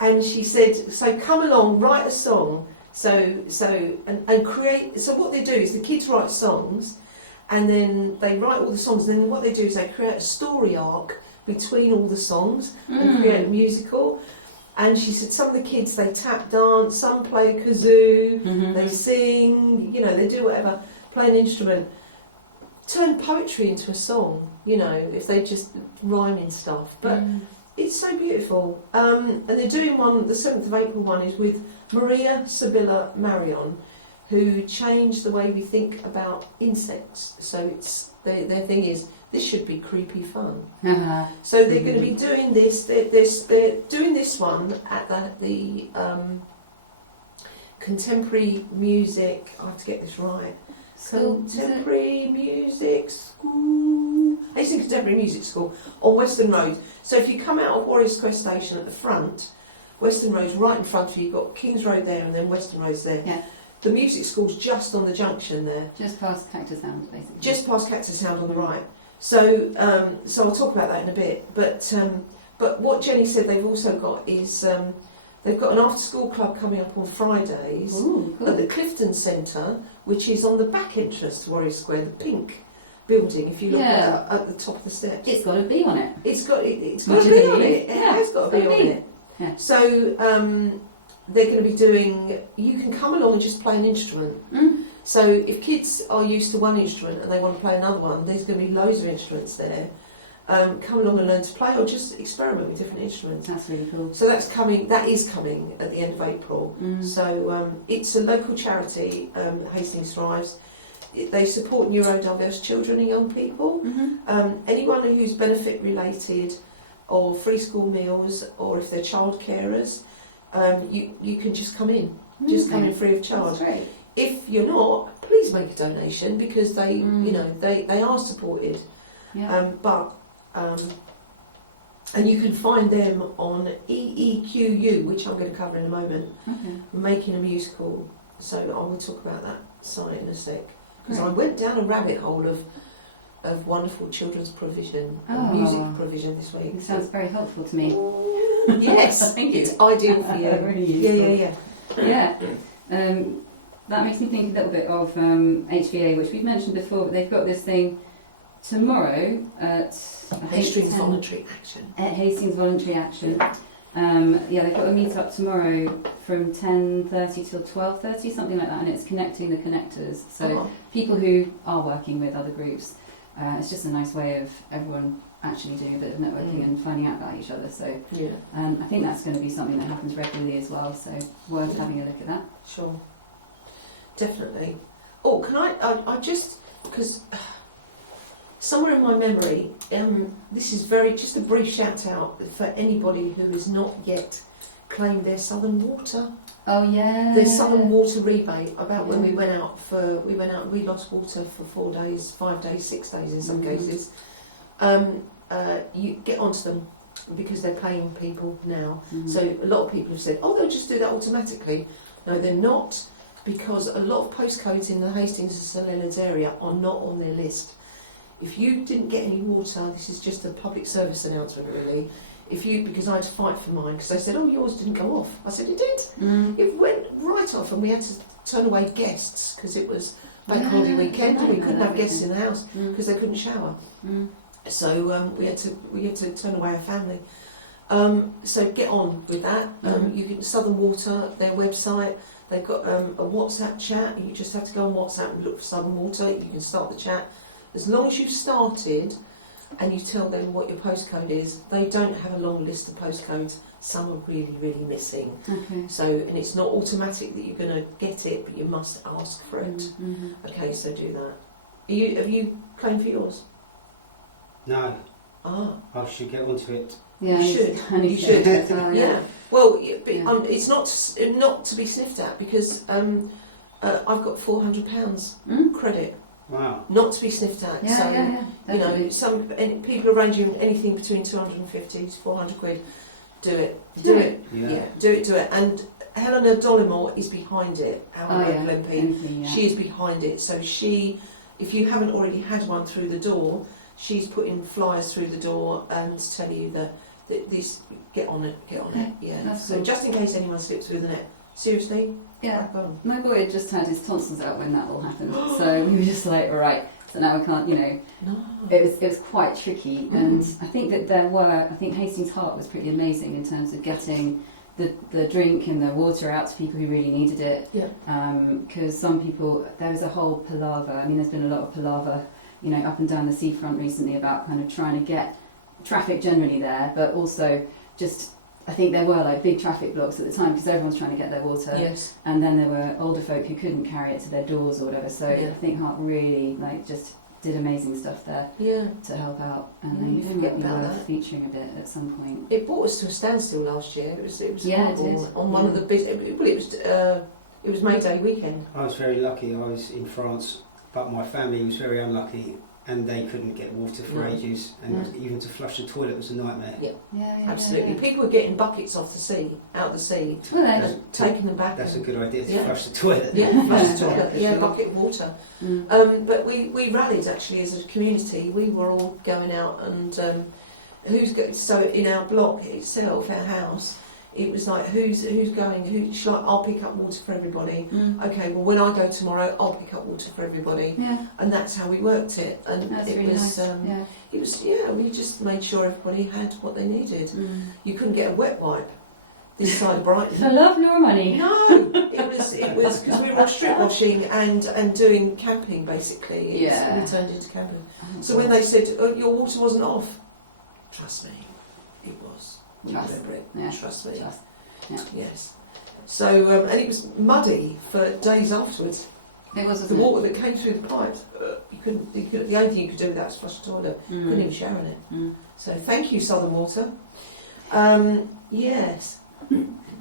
and she said, "So come along, write a song." And create. So what they do is the kids write songs, and then they write all the songs. And then what they do is they create a story arc between all the songs and create a musical. And she said some of the kids, they tap dance, some play kazoo, they sing, they do whatever, play an instrument. Turn poetry into a song, if they just rhyming stuff. But it's so beautiful. And they're doing one, the 7th of April one is with Maria Sibylla Marion, who changed the way we think about insects. So it's their thing is, this should be creepy fun. So they're going to be doing this. They're doing this one at the Contemporary Music. I have to get this right. Contemporary Music School. Hastings Contemporary Music School on Western Road. So if you come out of Warriors Quest Station at the front, Western Road's right in front of you. You've got King's Road there, and then Western Road's there. Yeah. The music school's just on the junction there. Just past Cactus Sound, basically. Just past Cactus Sound on the right. So I'll talk about that in a bit. But what Jenny said they've also got is they've got an after-school club coming up on Fridays at the Clifton Centre, which is on the back entrance to Warrior Square, the pink building. If you look at the top of the steps, It's got a B on it. it's got a Much bee of on it. it. It Yeah, has got a it's bee got a on bee. it. Yeah. So they're going to be doing. You can come along and just play an instrument. So if kids are used to one instrument and they want to play another one, there's going to be loads of instruments there. Come along and learn to play, or just experiment with different instruments. That's really cool. So that's coming. That is coming at the end of April. So it's a local charity, Hastings Thrives. They support neurodiverse children and young people. Anyone who's benefit related, or free school meals, or if they're child carers, you can just come in. Just come in free of charge. That's great. If you're not, please make a donation, because they are supported. Yeah. And you can find them on Eequ, which I'm going to cover in a moment. Okay. Making a musical. So I will talk about that site in a sec, because I Great. went down a rabbit hole of wonderful children's provision, Oh. and music provision this week. It sounds very helpful to me. Yes, Thank you. it's ideal for you. Really Yeah. Yeah. That makes me think a little bit of HVA, which we've mentioned before, but they've got this thing tomorrow at Hastings Voluntary Action. At Hastings Voluntary Action. They've got a meet up tomorrow from 10:30 till 12:30, something like that, and it's connecting the connectors. So people who are working with other groups, it's just a nice way of everyone actually doing a bit of networking and finding out about each other. So Yeah, I think that's going to be something that happens regularly as well. So worth having a look at that. sure. Definitely. Oh, can I just, because somewhere in my memory, this is just a brief shout out for anybody who has not yet claimed their Southern Water. Oh yeah. Their Southern Water rebate, about when we lost water for 4 days, 5 days, 6 days in some cases. You get onto them, because they're paying people now. So a lot of people have said, oh, they'll just do that automatically. No, they're not, because a lot of postcodes in the Hastings and St Leonards area are not on their list. If you didn't get any water, this is just a public service announcement really. because I had to fight for mine, because they said, oh, yours didn't go off. I said, it did. It went right off, and we had to turn away guests because it was bank holiday weekend, and we couldn't have guests in the house because they couldn't shower. So we had to turn away our family. So get on with that. You can Southern Water, their website. They've got a WhatsApp chat. You just have to go on WhatsApp and look for Southern Water. You can start the chat. As long as you've started and you tell them what your postcode is, they don't have a long list of postcodes. Some are really, really missing. Okay. So, and it's not automatic that you're going to get it, but you must ask for it. Okay, so do that. Have you claimed for yours? No, Ah, I should get onto it. Yeah, you should. You should. as well, yeah. Well, Yeah. it's not to be sniffed at, because I've got £400 credit. Wow. Not to be sniffed at. Yeah, So, yeah, you know, definitely. people are ranging anything between 250 to 400 quid. Do it. Do Yeah. it. Yeah. Yeah, do it. And Helena Dollimore is behind it, our local MP. MP, yeah. She is behind it. So if you haven't already had one through the door, she's putting flyers through the door and tell you that this, get on it. Yeah. That's So cool. just in case anyone slips through the net. Seriously? Yeah. Crack on. My boy had just had his tonsils out when that all happened, so we were just like, all right. So now we can't, No. It was quite tricky, and I think that I think Hastings Heart was pretty amazing in terms of getting the drink and the water out to people who really needed it. Yeah. Because some people, there was a whole palaver. I mean, there's been a lot of palaver, up and down the seafront recently about kind of trying to get traffic generally there, but also just, I think there were like big traffic blocks at the time because everyone's trying to get their water. Yes. And then there were older folk who couldn't carry it to their doors or whatever. So Yeah. I think Heart really just did amazing stuff there Yeah. to help out, and Yeah, then you it forget might be about worth that. featuring a bit at some point. It brought us to a standstill last year. It was Yeah, it horrible. did. On one of the it was May Day weekend. I was very lucky. I was in France, but my family was very unlucky, and they couldn't get water for No. ages, and No. even to flush the toilet was a nightmare. Yeah. Yeah, Absolutely. Yeah. People were getting buckets off the sea, out the sea, Well, and taking them back. That's a and, good idea to Yeah. flush the toilet. yeah, flush the Yeah. toilet. Yeah, a bucket of water. But we rallied actually as a community. We were all going out and so in our block itself, our house, it was like who's going? I'll pick up water for everybody. Okay, well when I go tomorrow, I'll pick up water for everybody, Yeah, and that's how we worked it. And that's it really was nice. Yeah. it was we just made sure everybody had what they needed. You couldn't get a wet wipe this side of Brighton. For love nor money. No, it was because we were all strip washing and doing camping basically. Yeah. We turned into camping. So when they said your water wasn't off, trust me, it was. Trust. Remember it. Yeah. Trust me. Trust. Yeah. Yes. So and it was muddy for days afterwards. It was, The wasn't water that came through the pipes, you couldn't. The only thing you could do with that was flush the toilet. it? Couldn't even shower in it. So thank you, Southern Water. Yes.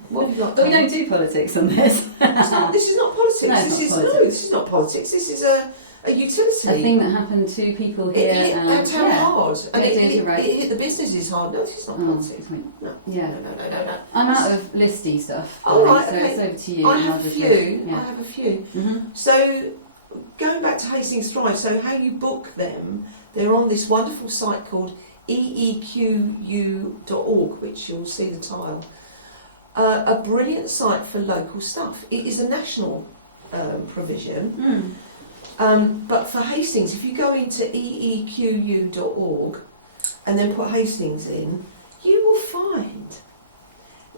What have you got? But we don't do politics on this. This is not politics. No, it's This not is politics. this is not politics. This is a utility. A thing that happened to people here. It hit and our town hard, and It it did, you're right. hit the businesses hard. No, this is not Oh, politics. okay. No. Yeah. No. I'm out of listy stuff. Oh, right, so okay. it's over to you. I and have I'll a just few. list. I Yeah. have a few. Mm-hmm. So, going back to Hastings Thrives, so how you book them, they're on this wonderful site called eequ.org, which you'll see the tile. A brilliant site for local stuff. It is a national provision, but for Hastings, if you go into eequ.org and then put Hastings in, you will find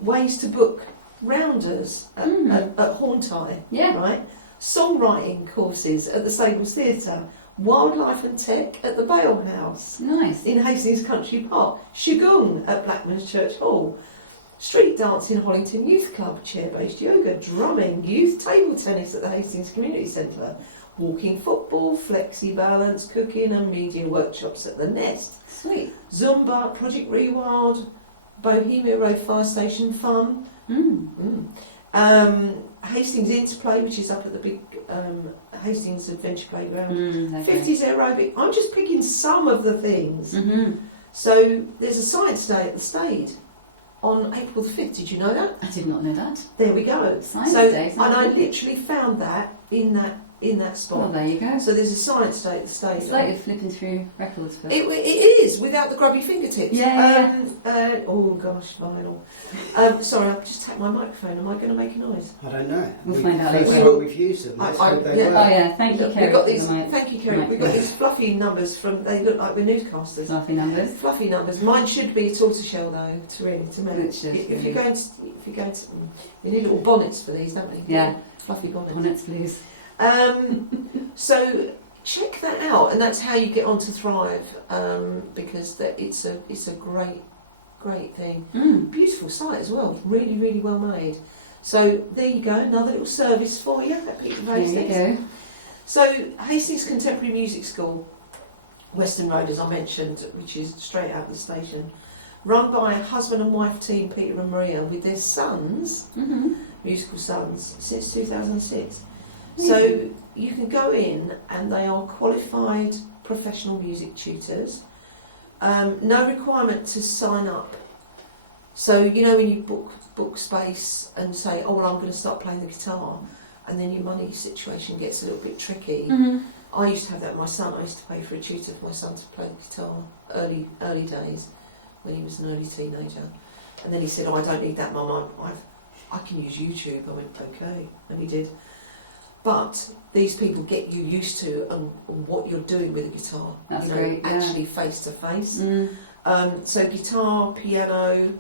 ways to book rounders at Horntie, Yeah. right? Songwriting courses at the Stables Theatre, wildlife and tech at the Bale House Nice. in Hastings Country Park, Qigong at Blackman's Church Hall, street dance in Hollington Youth Club, chair-based yoga, drumming, youth table tennis at the Hastings Community Centre, walking football, flexi balance, cooking and media workshops at the Nest, Sweet. Zumba, Project Rewild, Bohemia Road Fire Station Fun, Hastings Interplay, which is up at the big Hastings Adventure Playground, 50s aerobic. I'm just picking some of the things. So there's a science day at the Stade on April the 5th. Did you know that? I did not know that. There we go. Science so, day, and sounds I good. literally found that in that in that spot. Oh, there you go. So there's a science day at the stadium. It's like you're flipping through records for. It is, without the grubby fingertips. Yeah. Oh gosh, vinyl. Sorry, I've just tapped my microphone. Am I going to make a noise? I don't know. We'll find out First later. time we've used them. Let's hope they Oh work. yeah, thank you, Look, Kerry. we've got these. for the mic. Thank you, Kerry. We've got these fluffy numbers from. They look like we're newscasters. Fluffy numbers. Fluffy numbers. Mine should be tortoiseshell though, to me. Which is If really- you're going to, you need little bonnets for these, don't we? Yeah. Fluffy bonnets. Bonnets blues. So check that out, and that's how you get onto Thrive, because it's a great thing. Beautiful site as well, really really well made. So there you go, another little service for you at Peak of There you Hastings. go. So Hastings Contemporary Music School, Western Road, as I mentioned, which is straight out of the station, run by a husband and wife team, Peter and Maria, with their sons, musical sons, since 2006. So you can go in, and they are qualified professional music tutors. No requirement to sign up. So you know when you book space and say, oh well, I'm going to start playing the guitar, and then your money situation gets a little bit tricky. I used to have that with my son. I used to pay for a tutor for my son to play guitar early days when he was an early teenager, and then he said, oh, I don't need that, Mum. I can use YouTube. I went, okay, and he did. But these people get you used to what you're doing with a guitar. That's you know, great, yeah. actually face to face. So guitar, piano,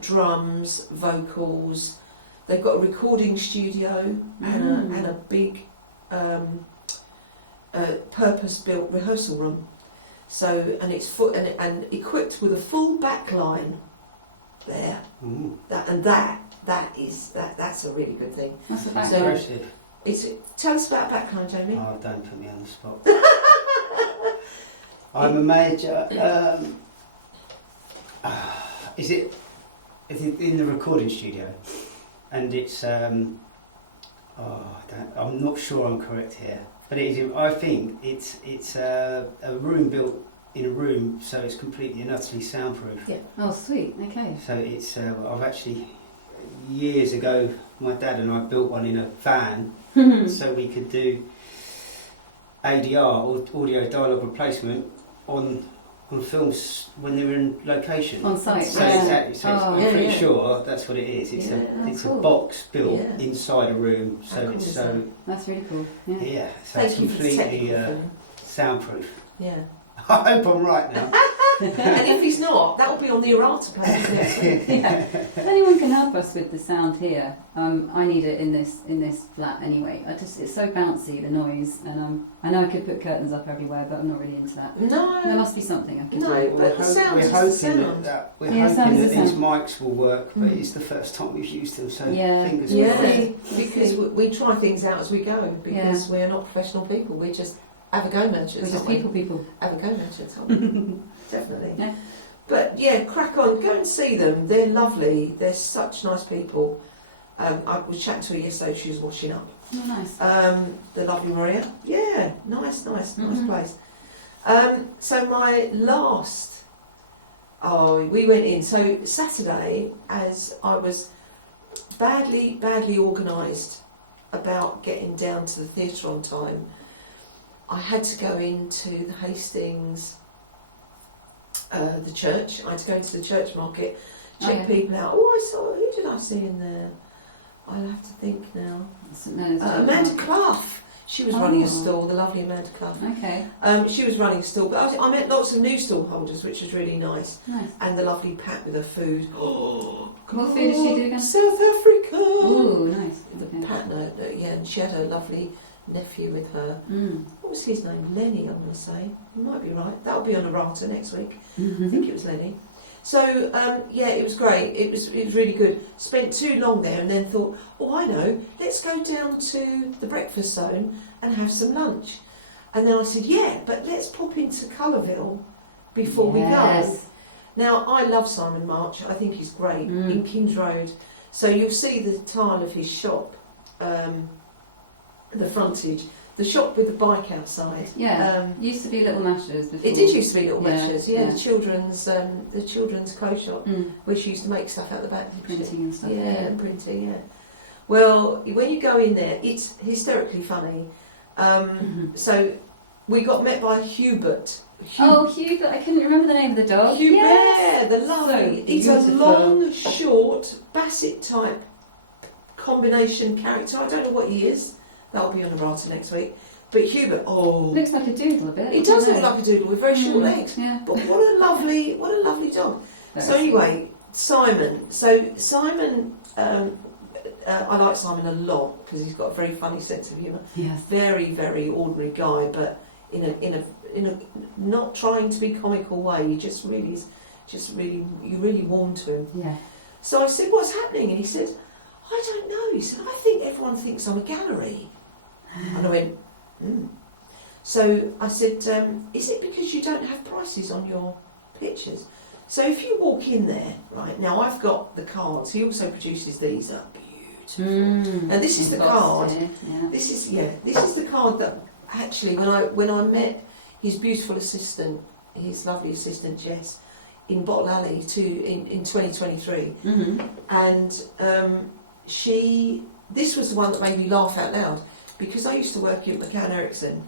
drums, vocals. They've got a recording studio and a big purpose-built rehearsal room. So and it's and equipped with a full back line there. That's a really good thing. That's a So- Impressive. Tell us about backline, Jamie. Oh, don't put me on the spot. I'm a major. Is it in the recording studio? And it's. I'm not sure I'm correct here, but it is. I think it's a room built in a room, so it's completely and utterly soundproof. Yeah. Oh, sweet. Okay. So it's. I've actually years ago, my dad and I built one in a van. So we could do ADR, or audio dialogue replacement, on films when they were in location. On site. So yeah. exactly. So Oh, I'm yeah, pretty yeah. sure that's what it is. It's Yeah, cool. a box built Yeah. inside a room, How so cool it's is so That's really cool. Yeah. yeah, so Thank it's you for the completely technical thing. soundproof. Yeah. I hope I'm right now. And if he's not, that will be on the errata page next week. Yeah. If anyone can help us with the sound here, I need it in this flat anyway. It's so bouncy, the noise, and I know I could put curtains up everywhere, but I'm not really into that. There No, must be something I can No, do. but the sound we're is the hoping sound. that we're Yeah, sound hoping is that the these sound. mics will work, but Mm. it's the first time we've used them, so Yeah. fingers yeah, crossed. because we try things out as we go, because we're not professional people. We're just have a go merchants. We're just aren't we? people. Have a go merchants, aren't we? Definitely. Yeah. But yeah, crack on. Go and see them. They're lovely. They're such nice people. I was chatting to her yesterday. She was washing up. Oh, nice. The lovely Maria. Yeah, nice Mhm. place. So my last, we went in. So Saturday, as I was badly organised about getting down to the theatre on time, I had to go into the Hastings, the church. I had to go into the church market, check people out. Oh, I saw, who did I see in there? I'll have to think now. St Leonards Church Amanda Market. Clough. She was running a stall, the lovely Amanda Clough. Okay. She was running a stall, but I met lots of new stall holders, which was really nice. Nice. And the lovely Pat with her food. Oh, What food did she do again? South Africa. Ooh, nice. The Okay. Pat, yeah, and she had her lovely nephew with her. Mm. What was his name? Lenny, I'm going to say. You might be right. That'll be on errata next week. I think it was Lenny. So yeah, it was great. It was really good. Spent too long there, and then thought, oh, I know. Let's go down to the breakfast zone and have some lunch. And then I said, yeah, but let's pop into Colorville before we go. Yes. Now I love Simon March. I think he's great in Kings Road. So you'll see the tile of his shop, the frontage. The shop with the bike outside. Yeah. Used to be Little Mashers before. It did used to be Little Yeah, Mashers, yeah. the children's clothes shop, where she used to make stuff out the back. Printing and stuff. Yeah, printing, yeah. Well, when you go in there, it's hysterically funny. So we got met by Hubert. Oh, Hubert, I couldn't remember the name of the dog. Hubert, Yes. the lovely. So He's a beautiful. long, short, Basset type combination character. I don't know what he is. That'll be on the rata next week. But Hubert, Looks like a doodle a bit. he does look like a doodle with very short legs. Yeah. But what a lovely dog. Very So anyway, Simon. So Simon, I like Simon a lot because he's got a very funny sense of humour. Yes. Very, very ordinary guy, but in a not trying to be comical way. He just really is, you really warm to him. Yeah. So I said, "What's happening?" And he said, "I don't know." He said, "I think everyone thinks I'm a gallery." And I went, So I said, "Is it because you don't have prices on your pictures?" So if you walk in there, right now, I've got the cards. He also produces these. They're beautiful. And this is the card. Yeah. This is the card that actually when I met his beautiful assistant, his lovely assistant Jess, in Bottle Alley in 2023, and this was the one that made me laugh out loud because I used to work at McCann Erickson.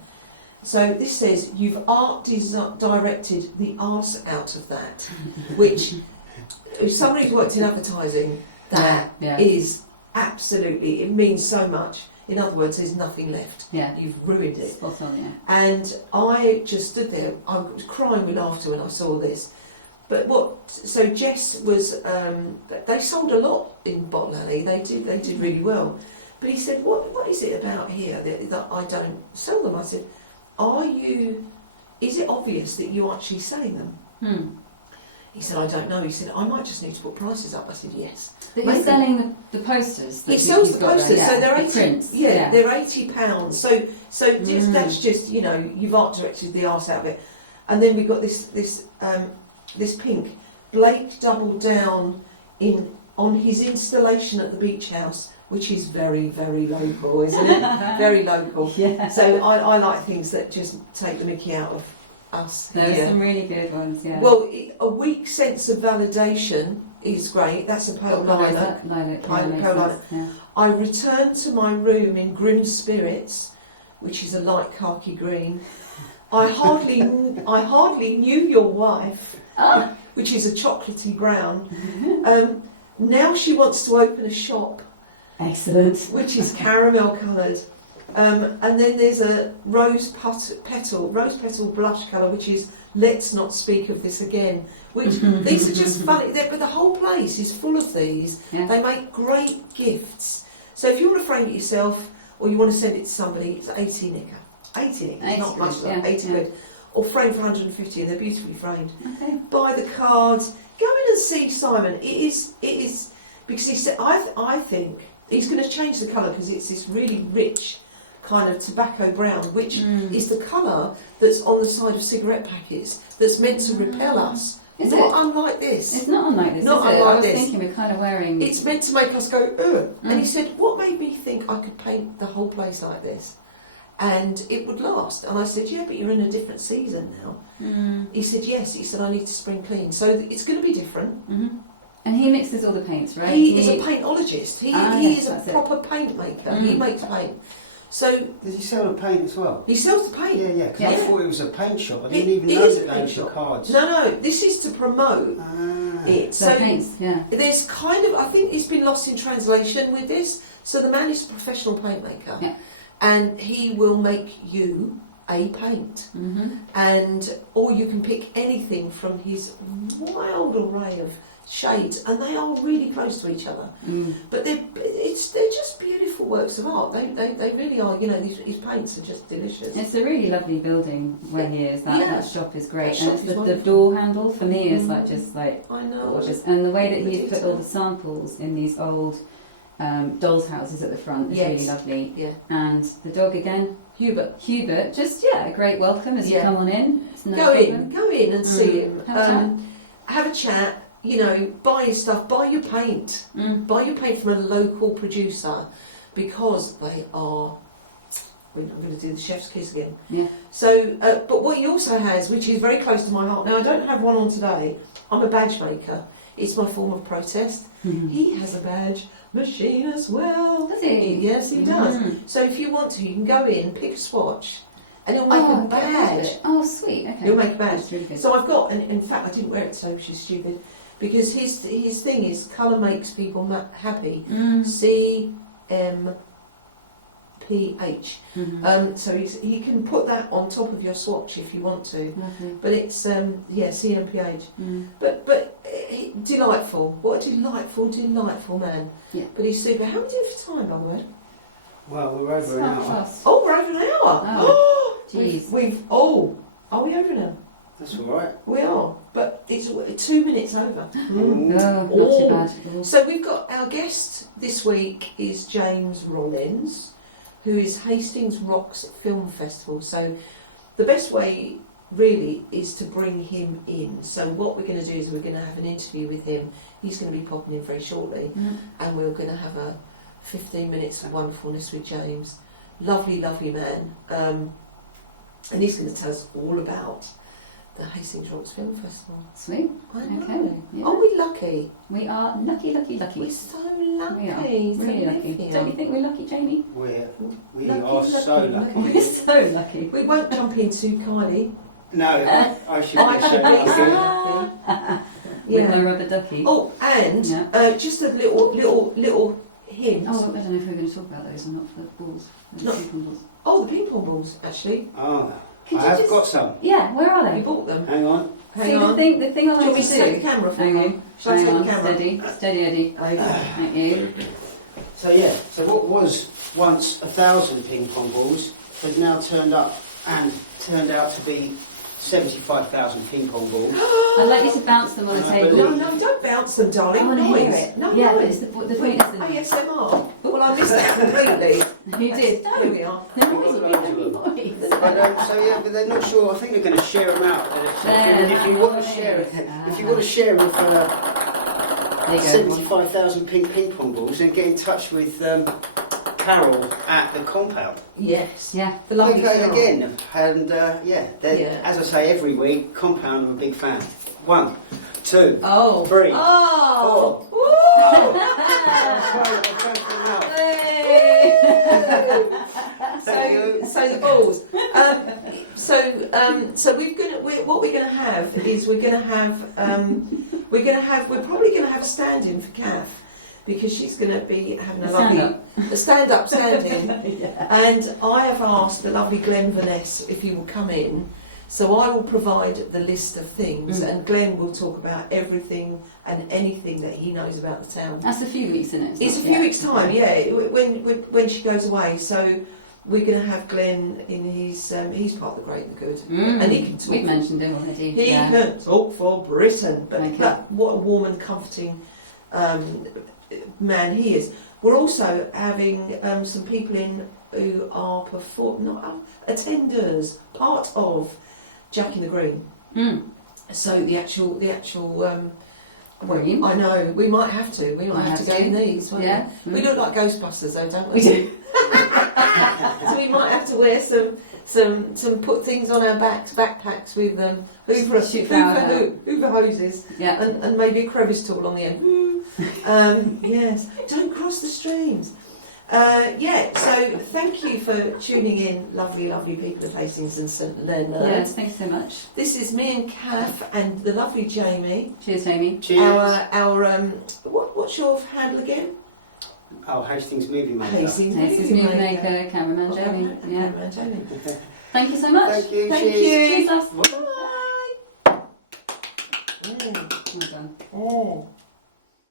So this says, "You've art directed the arse out of that," which, if somebody's worked in advertising, that is absolutely, it means so much. In other words, there's nothing left. Yeah. You've ruined it. Spot on, yeah. And I just stood there, I was crying with laughter when I saw this. But so Jess was, they sold a lot in Bottle Alley, they did really well. But he said, what is it about here that I don't sell them? I said, is it obvious that you're actually selling them? He said, "I don't know." He said, "I might just need to put prices up." I said, "Yes." But he's selling the posters. He sells the posters, there, so they're the 80. prints. They're £80. So that's just you've art directed the arse out of it. And then we've got this pink. Blake doubled down on his installation at the beach house, which is very, very local, isn't it? Very local. Yeah. So I like things that just take the mickey out of us. There's some really good ones, yeah. Well, a weak sense of validation is great. That's a pearl liner. Pearl liner. Yeah. I returned to my room in grim spirits, which is a light khaki green. I hardly knew your wife, which is a chocolatey brown. Now she wants to open a shop. Excellent. Which is caramel coloured. And then there's a rose petal blush colour, which is "Let's not speak of this again." Which these are just funny, but the whole place is full of these. Yeah. They make great gifts. So if you want to frame it yourself or you want to send it to somebody, it's 80 nicker. 80 nicker, not much, like 80 quid. Or frame for 150, and they're beautifully framed. Okay. Buy the cards. Go in and see Simon. It is because he said I think he's going to change the colour because it's this really rich kind of tobacco brown, which is the colour that's on the side of cigarette packets that's meant to repel us. Is not it? unlike this. It's not unlike this, Not is it? unlike I was this. thinking we're kind of wearing... It's meant to make us go, ugh. And he said, "What made me think I could paint the whole place like this? And it would last." And I said, "Yeah, but you're in a different season now." He said, "Yes." He said, "I need to spring clean." So it's going to be different. And he mixes all the paints, right? He is a paintologist. He yes, is a that's it. proper paint maker. He makes paint. So Does he sell the paint as well? he sells the paint. Yeah, because I Yeah. thought it was a paint shop. I It- didn't even it know is a that they paint was the shop. cards. No, this is to promote it. So paints, yeah. There's kind of, I think it's been lost in translation with this. So the man is a professional paint maker, Yeah. and he will make you a paint, or you can pick anything from his wild array of shades, and they are really close to each other. But they're just beautiful works of art. They really are. You know, his paints are just delicious. It's a really lovely building where he is. That shop is great. That And shop it's is the wonderful. door handle for me is just like I know. gorgeous. And the way that The he's put detail. all the samples in these old dolls' houses at the front is really lovely. Yeah. And the dog again, Hubert. just a great welcome as you Yeah. come on in. It's no Go problem. in and see him. Have a chat. Have a chat. You know, buy your stuff. Buy your paint. Buy your paint from a local producer because they are. I'm going to do the chef's kiss again. Yeah. So, but what he also has, which is very close to my heart. Now, I don't have one on today. I'm a badge maker. It's my form of protest. He has a badge machine as well. Does he? Yes, he does. So if you want to, you can go in, pick a swatch, and he'll make a badge. Oh, sweet. Okay. He'll make a badge. That's really good. So I've got, and in fact, I didn't wear it so she's stupid, because his thing is colour makes people happy. CMPH. So he can put that on top of your swatch if you want to. But it's CMPH. But delightful. What a delightful man. Yeah. But he's super. How many for time, by the way? Well, we're over an hour. Oh, we're over an hour. Oh, jeez. Are we over an hour? That's all right. We are, but it's 2 minutes over. Oh, not too bad. So we've got our guest this week is James Rowlins, who is Hastings Rocks Film Festival. So the best way really is to bring him in. So what we're going to do is we're going to have an interview with him. He's going to be popping in very shortly, and we're going to have a 15 minutes of wonderfulness with James. Lovely man. And he's going to tell us all about the Hastings Rocks Film Festival. Sweet. I know. Okay. Yeah. Are we lucky? We are lucky. We're so lucky. We are to really live lucky. here. Don't you think we're lucky, Jamie? We Lucky, are so lucky, lucky. We're so lucky. We won't jump into Kylie. No, I should be I so should be so lucky. lucky. With my rubber ducky. Oh, and just a little hint. Oh, I don't know if we're going to talk about those or not for the balls. The No. ping pong balls. Oh, the ping pong balls, actually. Oh, Could I you have just- got some. Yeah, where are You they? bought them. Hang on. Hang See, on. the thing I Do you like want me to to take do. the camera for Hang you? on. Shall I Hang take on. the camera? Steady, Eddie. Okay. Thank you. So yeah, so what was once 1,000 ping pong balls has now turned out to be 75,000 ping pong balls. I'd like you to bounce them on the table. No, don't bounce them, darling. I want to hear Noise. it. No, yeah, but noise. it's the point Wait, is that ASMR. Well, I missed that completely. you did. Here we are. The noise will be very noise. So yeah, but they're not sure. I think they're going to share them out. If you want to share it, if you want to share them for There you go. 75,000 ping pong balls, then get in touch with Carol at the compound. Yes. Yeah. The lovely Okay, Carol. again, and Yeah. as I say every week, compound. I'm a big fan. 1, 2, Oh. 3, Oh. 4. Thank you. So the balls. What we're gonna have is we're probably gonna have a stand-in for Caf, because she's gonna be having a stand-up stand-in. Yeah. And I have asked the lovely Glenn Vaness if he will come in. So I will provide the list of things, and Glenn will talk about everything and anything that he knows about the town. That's a few weeks, isn't it? It's a few weeks' time, yeah, when she goes away. So we're going to have Glenn in his, he's part of the Great and the Good, and he can talk. We've mentioned him already. He can talk for Britain, but Okay. what a warm and comforting man he is. We're also having some people in who are attenders, part of Jack in the Green. So the actual. Green. I know. We might have to. We might have to go in these. won't Yeah. we? We look like Ghostbusters, though, don't we? We do. So we might have to wear some put things on our backs, backpacks with Hoover hoses, Yeah. and maybe a crevice tool on the end. Yes. Don't cross the streams. So thank you for tuning in, lovely people of Hastings and St Leonards. Yes, thanks so much. This is me and Caf and the lovely Jamie. Cheers, Jamie. Cheers. What's your handle again? Oh, Hastings Movie Maker. Hastings Hastings Movie Maker, cameraman Jamie. Yeah. Cameraman Jamie. Thank you so much. Thank you. Thank cheers. you. Cheers, us. Bye. Well done. Oh.